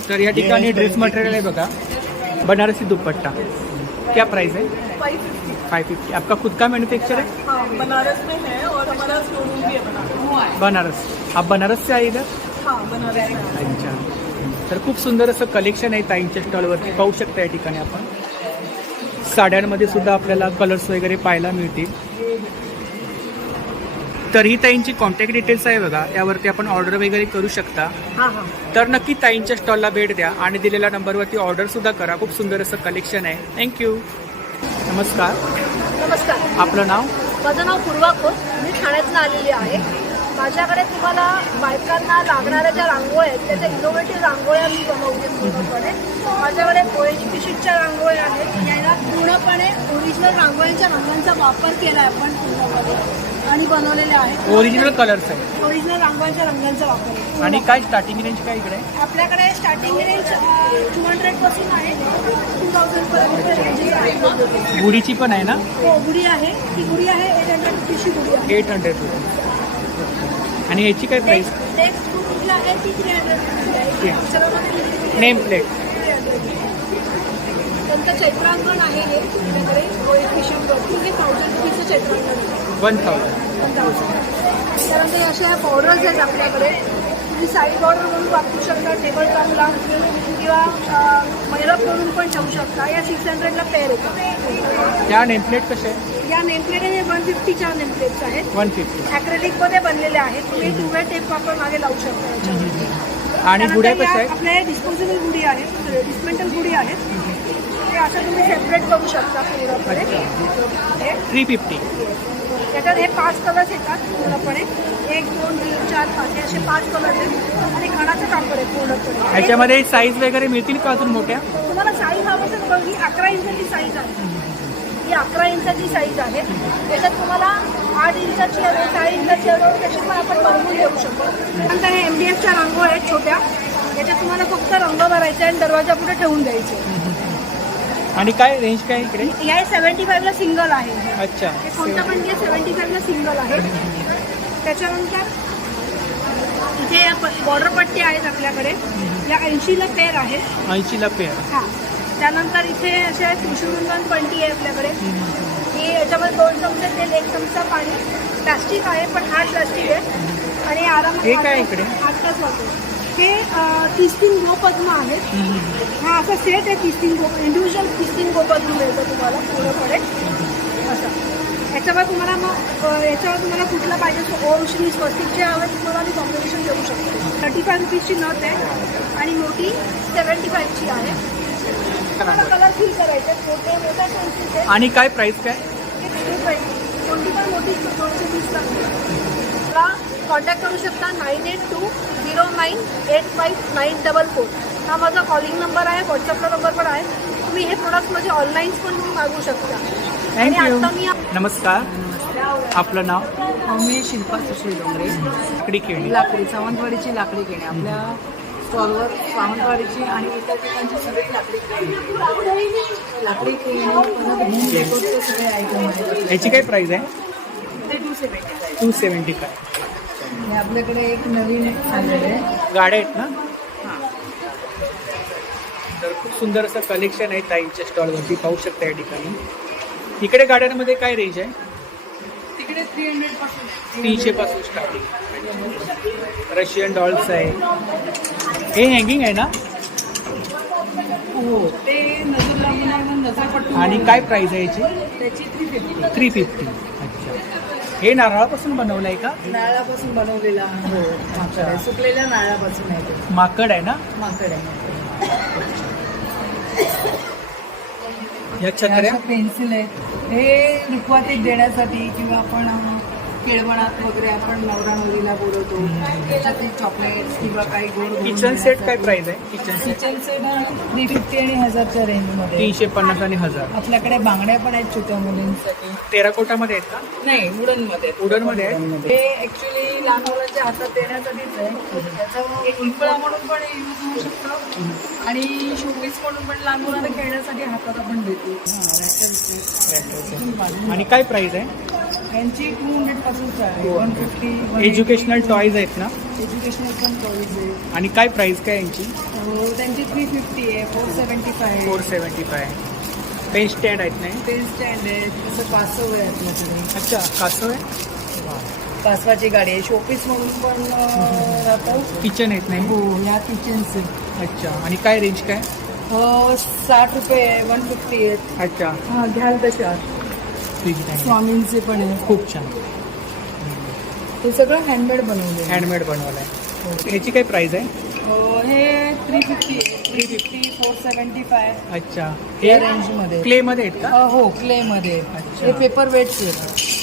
तर या ठिकाणी ड्रेस मटेरियल आहे बघा, बनारसी दुपट्टा. क्या प्राइस है? 550। 550. आपका खुद का मैन्युफैक्चर है? हाँ, बनारस में है और हमारा शोरूम भी है बनारस। बनारस. आप बनारस से आए इधर? हाँ, बनारस में। अच्छा. तर खूप सुंदर असं कलेक्शन आहे ताईंच्या स्टॉलवरती, पाहू शकता या ठिकाणी आपण. साड्यांमध्ये सुद्धा आपल्याला कलर्स वगैरे पाहायला मिळतील. तर ही ताईंची कॉन्टॅक्ट डिटेल्स आहे बघा, यावरती आपण ऑर्डर वगैरे करू शकता. तर नक्की ताईंच्या स्टॉलला भेट द्या आणि दिलेल्या नंबरवरती ऑर्डर सुद्धा करा. खूप सुंदर असं कलेक्शन आहे. थँक्यू. नमस्कार, नमस्कार, आपलं नाव? माझं नाव पूर्वा खोत. मी ठाण्यातून आलेली आहे. माझ्याकडे तुम्हाला बायकांना लागणाऱ्या ज्या रांगोळ्या आहेत त्याच्या इनोव्हेटिव्ह रांगोळ्या मी बनवते पूर्णपणे. माझ्याकडे पोएट्री शीटच्या रांगोळ्या आहेत. याला पूर्णपणे ओरिजिनल रांगोळ्यांच्या रंगांचा वापर केला आहे आपण पूर्णपणे आणि बनवलेले आहेत. ओरिजिनल कलर्स आहे ओरिजिनल रांगोळ्यांच्या रंगांचा वापर आहे. आणि काय स्टार्टिंग रेंज काय इकडे? आपल्याकडे स्टार्टिंग रेंज 200 पासून आहे 2000 पर्यंत रेंजेस आहेत. गुढीची पण आहे ना? हो, गुढी आहे. ती गुढी आहे 850ची गुढी आहे. 800 रुपीज. आणि याची काय प्राईस? नेक्स्ट गुढी आहे ती 300 आहे. अक्षरामध्ये नेम प्लेट. नंतर चैत्रांगण आहे हे तुमच्याकडे कोएफिशियंटवरती हे 1000 रुपीचं चैत्रांगण आहे. 1000. 1000. त्यानंतर अशा ह्या बॉर्डर्स आहेत आपल्याकडे. तुम्ही साईड बॉर्डर म्हणून वापरू शकता टेबल टॉपला किंवा मैरप म्हणून पण ठेवू शकता. या 600ला पेअर येतात. त्या नेमप्लेट कसे आहे? या नेमप्लेट हे 150च्या नेमप्लेट्स आहेत. 150. ॲक्रेलिकमध्ये बनलेले आहेत. तुम्ही टूवे टेप वापर मागे लावू शकता याच्यामध्ये. आणि गुढ्या त्यानंतर कशा या आहेत? आपल्या डिस्पोजेबल गुढी आहेत, डिस्मेंटल गुढी आहेत. ते असं तुम्ही सेपरेट करू शकता पूर्णपणे. 350. त्याच्यात हे 5 कलर्स येतात पूर्णपणे. 1 2 3 4 5 हे असे 5 कलर्स आहेत आणि खणाचं कापड आहे पूर्णपणे. याच्यामध्ये साईज वगैरे मिळतील का अजून मोठ्या? तुम्हाला साईज हवं असेल तर ही 11 इंचाची साईज आहे. ही 11 इंचाची साईज आहे. त्याच्यात तुम्हाला 8 इंचाची हवी, 6 इंचाची हवी, त्याची पण आपण बनवून देऊ शकतो. नंतर हे MDFच्या रांगोळ्या आहेत छोट्या. याच्यात तुम्हाला फक्त रंग भरायचे आणि दरवाजा पुढे ठेवून द्यायचे. आणि काय रेंज काय इकडे? हे 75ला सिंगल आहे. अच्छा. हे कोणतं पण घे 75ला सिंगल आहे. त्याच्यानंतर इथे या बॉर्डर पट्टी आहेत आपल्याकडे. या 80ला पेअर आहेत. 80ला पेअर. हां. त्यानंतर इथे असे त्रिशूलगण पट्टी आहे आपल्याकडे. ही याच्यामध्ये 2 चमचे तेल, 1 चमचा पाणी. प्लास्टिक आहे पण हार्ड प्लास्टिक आहे आणि आरामात हे काय इकडे? आत्ताच वापरू. हे 30 गोपद्म आहेत. हा असा सेट आहे 30 गोप, इंडिव्हिज्युअल 30 गोपद्म मिळतं तुम्हाला पूर्णपणे असं. याच्यावर तुम्हाला कुठला पाहिजे तो ओरुश्री स्वस्तिकचे हवे तुम्हाला मी कॉम्बिनेशन देऊ शकतो. 35 रुपीजची नथ आहे आणि मोठी 75ची आहे. तुम्हाला कलर फिल करायचे मोठ्या साईजचे आहे. आणि काय प्राइस काय? कोणती पण मोठी 220 मला कॉन्टॅक्ट करू शकता. 9820985944 हा माझा कॉलिंग नंबर आहे. व्हॉट्सअपचा नंबर पण आहे. तुम्ही हे प्रोडक्ट म्हणजे ऑनलाईन पण मागवू शकता. आणि थँक्यू. आता मी नमस्कार, आपलं नाव? मी शिल्पा सुश्री डोंगरे. लाकडी खेळणी. लाकडी सावंतवाडीची लाकडी खेळणी आपल्या स्टॉलवर सावंतवाडीची आणि इतर ठिकाणची सगळी लाकडी खेळणी परत डेकोरचे सगळे आयटम आहेत. याची काय प्राइस आहे? ते 270 270 काय? हे आपल्याकडे एक नवीन आलेलं आहे. गाड्या आहेत ना? तर खूप सुंदर असं कलेक्शन आहे ताईंच्या स्टॉलवरती, पाहू शकता या ठिकाणी. इकडे गाड्यांमध्ये काय रेंज आहे? तिकडे 300 पासून 300 पासून स्टार्टिंग. रशियन डॉल्स आहे. हे हँगिंग आहे ना? हो ते नजर लागून आहे म्हणून नजर पटकन. आणि काय प्राइस आहे याची? त्याची 350. 350. अच्छा. हे नारळापासून बनवलं आहे का? नारळापासून बनवलेला हो माकड आहे. सुकलेल्या नारळापासून आहे ते. माकड आहे ना? माकड आहे. या छत्र्या पेन्सिल आहे. हे रुखवातीत देण्यासाठी किंवा आपण केळवणात वगैरे आपण नवरा नवरीला बोलवतो. त्याच्यात चॉकलेट्स किंवा काही गोड किचन सेट काय प्राइस आहे? किचन सेट किचन सेट 350 आणि 1000च्या रेंजमध्ये. 350 आणि 1000. आपल्याकडे बांगड्या पण आहेत छोट्या मुलींसाठी. टेराकोटामध्ये आहेत का? नाही वुडनमध्ये. वुडनमध्ये आहे. हे ऍक्च्युली लहान मुलांच्या हातात देण्यासाठीच आहे. त्याचं एक पिंपळा म्हणून पण यूज होऊ शकतो आणि शोपीस म्हणून पण लहान मुलांना खेळण्यासाठी हातात आपण देतो. आणि काय प्राइस आहे? यांची 200 पासून आहे. 150. एज्युकेशनल टॉयज आहेत ना? एज्युकेशनल पण टॉईज आहे. आणि काय प्राइस काय यांची? त्यांची 350 आहे. 475 आहे. 475. पेन स्टँड आहेत नाही? पेन स्टँड आहे. तसं कासव आहे आपल्याकडे. अच्छा, कासव आहे. कासवाची गाडी आहे. शोपीस म्हणून पण राहतं. किचन आहेत नाही? हो ह्या किचन्स आहे. अच्छा. आणि काय रेंज काय? 60 रुपये आहे. 150 आहेत. अच्छा. हां घ्याल तशा. स्वामींचे पण आहे. खूप छान. हे सगळं हँडमेड बनवलं आहे. हँडमेड बनवलं आहे. याची काय प्राइस आहे? हे 350 आहे. 350, 475. अच्छा. या रेंजमध्ये. क्ले मध्ये आहेत का? हो क्ले मध्ये. अच्छा. हे पेपर वेट्स आहेत.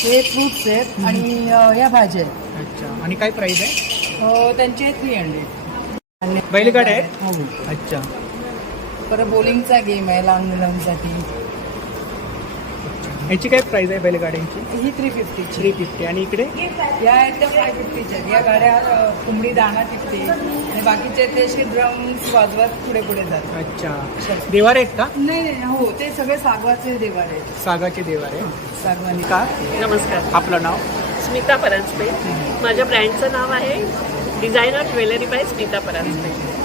हे फ्रुट्स आहेत आणि ह्या भाज्या आहेत. अच्छा. आणि काय प्राइस आहे? त्यांचे 300. बैलगाड्या आहेत? हो. अच्छा. परत बोलिंगचा गेम आहे लहान मुलांसाठी. याची काय प्राइस आहे बैलगाड्यांची? ही 350 ची. 350. आणि इकडे या आहेत त्या 550 च्या. या गाड्या कोंबडी दाणा टिपते आणि बाकीचे ते असे ड्रम्स वाजवत पुढे पुढे जातात. अच्छा. देवार आहेत का? नाही हो ते सगळे सागवाचे देवार आहेत. सागाचे देवार आहे. सागवानी. का? नमस्कार, आपलं नाव? स्मिता परांजपे. माझ्या ब्रँडचं नाव आहे designer jewellery by Smita Paranjpe.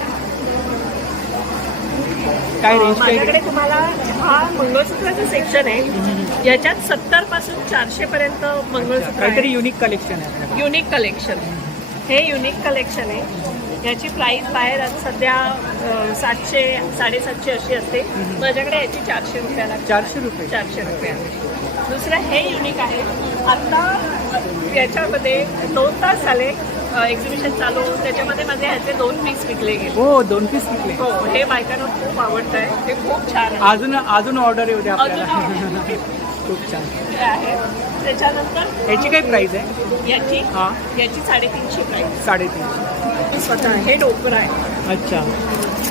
काय रेंज काय? माझ्याकडे तुम्हाला हा मंगळसूत्राचं सेक्शन आहे. याच्यात 70 पासून 400 पर्यंत मंगळसूत्र काहीतरी आहे. युनिक कलेक्शन आहे. Unique collection. हे युनिक कलेक्शन आहे. याची प्राइस बाहेर सध्या 700 750 अशी असते. माझ्याकडे याची 400 रुपयाला. 400 रुपये. 400 रुपये. दुसरं हे युनिक आहे. आत्ता याच्यामध्ये 2 तास झाले एक्झिबिशन चालू. त्याच्यामध्ये माझे ह्याचे 2 पीस विकले गेले. हो, 2 पीस विकले. हो, हे बायकांना खूप आवडत आहे. ते खूप छान आहे. अजून ऑर्डर येऊ द्या आपल्याला. अजून order. खूप छान. हे आहे. त्याच्यानंतर याची काय प्राइस आहे? याची हा. 350 प्राइस. 350. स्वतः हे डोकर आहे. अच्छा.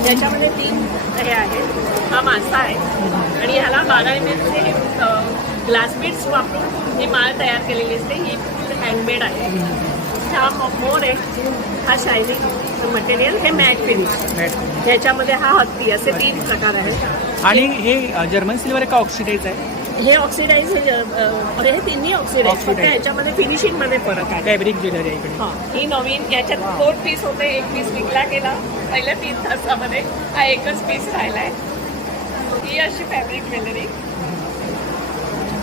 याच्यामध्ये 3 हे आहेत. हा मासा आहे आणि ह्याला 12 mm चे ग्लास बीड्स वापरून ही माळ तयार केलेली असते. ही हँडमेड आहे. हा मोर आहे. हा शायनिंग मटेरियल. हे मॅट फिनिश. याच्यामध्ये हा हत्ती. असे 3 प्रकार आहेत. आणि हे जर्मन सिल्वर का ऑक्सिडाइज आहे? हे ऑक्सिडाईज हे तिन्ही ऑक्सिडाईज. फक्त याच्यामध्ये फिनिशिंग मध्ये फरक आहे. फॅब्रिक ज्वेलरी आहे इकडे. हा, ही नवीन. याच्यात 4 पीस होते. 1 पीस विकला गेला पहिल्या 3 तासामध्ये. हा एकच पीस राहिलाय. ही अशी फॅब्रिक ज्वेलरी.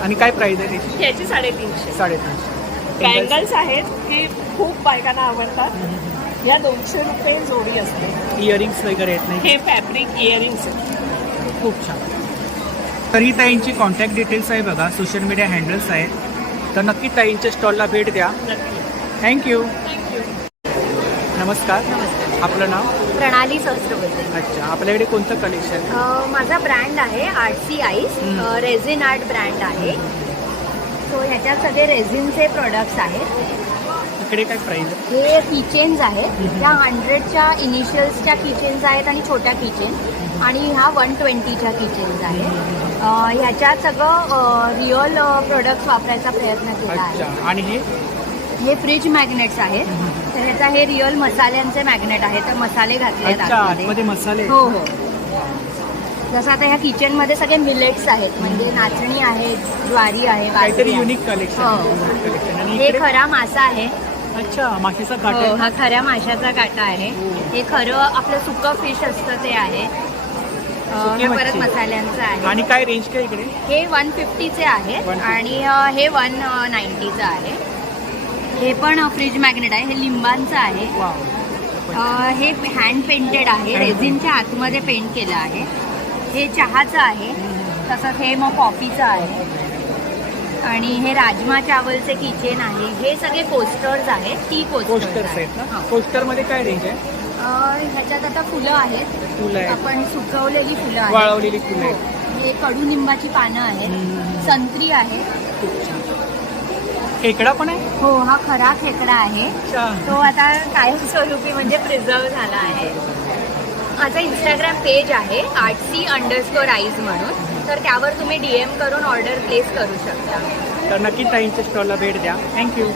आणि काय प्राइस आहे त्याची? याची 350. 350. बँगल्स आहेत. हे खूप बायकांना आवडतात. या 200 रुपये जोडी असते. इयरिंग्स वगैरे आहेत नाही? हे फॅब्रिक इयरिंग्स आहेत. खूप छान. तर ही ताईंची कॉन्टॅक्ट डिटेल्स आहे बघा. सोशल मीडिया हँडल्स आहेत. तर नक्की ताईंच्या स्टॉलला भेट द्या. नक्की. थँक्यू. थँक्यू. नमस्कार. आपलं नाव? प्रणाली सहस्त्रबुद्धे. अच्छा. आपल्याकडे कोणतं कलेक्शन? माझा ब्रँड आहे artsy ice. Resin art brand आहे. सो ह्याच्यात सगळे रेझिनचे प्रोडक्ट्स आहेत. इकडे काय प्राइस आहे? हे किचेन्स आहेत. ह्या 100च्या इनिशियल्सच्या किचेन्स आहेत आणि छोट्या किचन. आणि ह्या 120च्या किचेन्स आहेत. ह्याच्यात सगळं रिअल प्रोडक्ट्स वापरायचा प्रयत्न केला आहे. अच्छा. आणि हे फ्रीज मॅग्नेट्स आहेत. तर ह्याचा हे रिअल मसाल्यांचे मॅग्नेट आहेत. तर मसाले घातले आहेत अच्छा, आतमध्ये. आतमध्ये मसाले. हो हो. जसं आता ह्या किचनमध्ये सगळे मिलेट्स आहेत. म्हणजे नाचणी आहे, ज्वारी आहे, काहीतरी बाजरी आहे. Unique collection. हो. आणि हे इकडे? खरा मासा आहे. अच्छा, माशाचा काटा हो, आहे. हा खऱ्या माशाचा काटा आहे. हे खरं आपलं सुकं फिश असतं ते आहे. सुकी हे परत मच्छी. मसाल्यांचं आहे. आणि काय रेंज काय इकडे? हे 150चे आहेत 150. आणि हे 190चं आहे. हे पण फ्रीज मॅग्नेट आहे. हे लिंबांचं आहे. हे हँड पेंटेड आहे. रेझिनच्या आतमध्ये पेंट केलं आहे. हे चहाचं आहे. तसंच हे मग कॉफीचं आहे. आणि हे राजमा चावलचे किचन आहे. हे सगळे कोस्टर्स आहेत. टी कोस्टर्स कोस्टर्स आहेत आहेत. ना? कोस्टर मध्ये काय रेंज आहे? ह्याच्यात आता फुलं आहेत. फुलं आहेत. आपण सुकवलेली फुलं आहेत. वाळवलेली फुलं आहेत. हो. हे कडुनिंबाची पानं आहेत. संत्री आहे. खेकडा पण आहे? हो, हा खरा खेकडा आहे. अच्छा. तो आता कायमस्वरूपी म्हणजे प्रिझर्व झाला आहे. माझा इंस्टाग्राम पेज आहे artsy_eyes म्हणून. तर त्यावर तुम्ही DM करून ऑर्डर प्लेस करू शकता. तर नक्की ताईंच्या स्टॉलला भेट द्या. थँक्यू.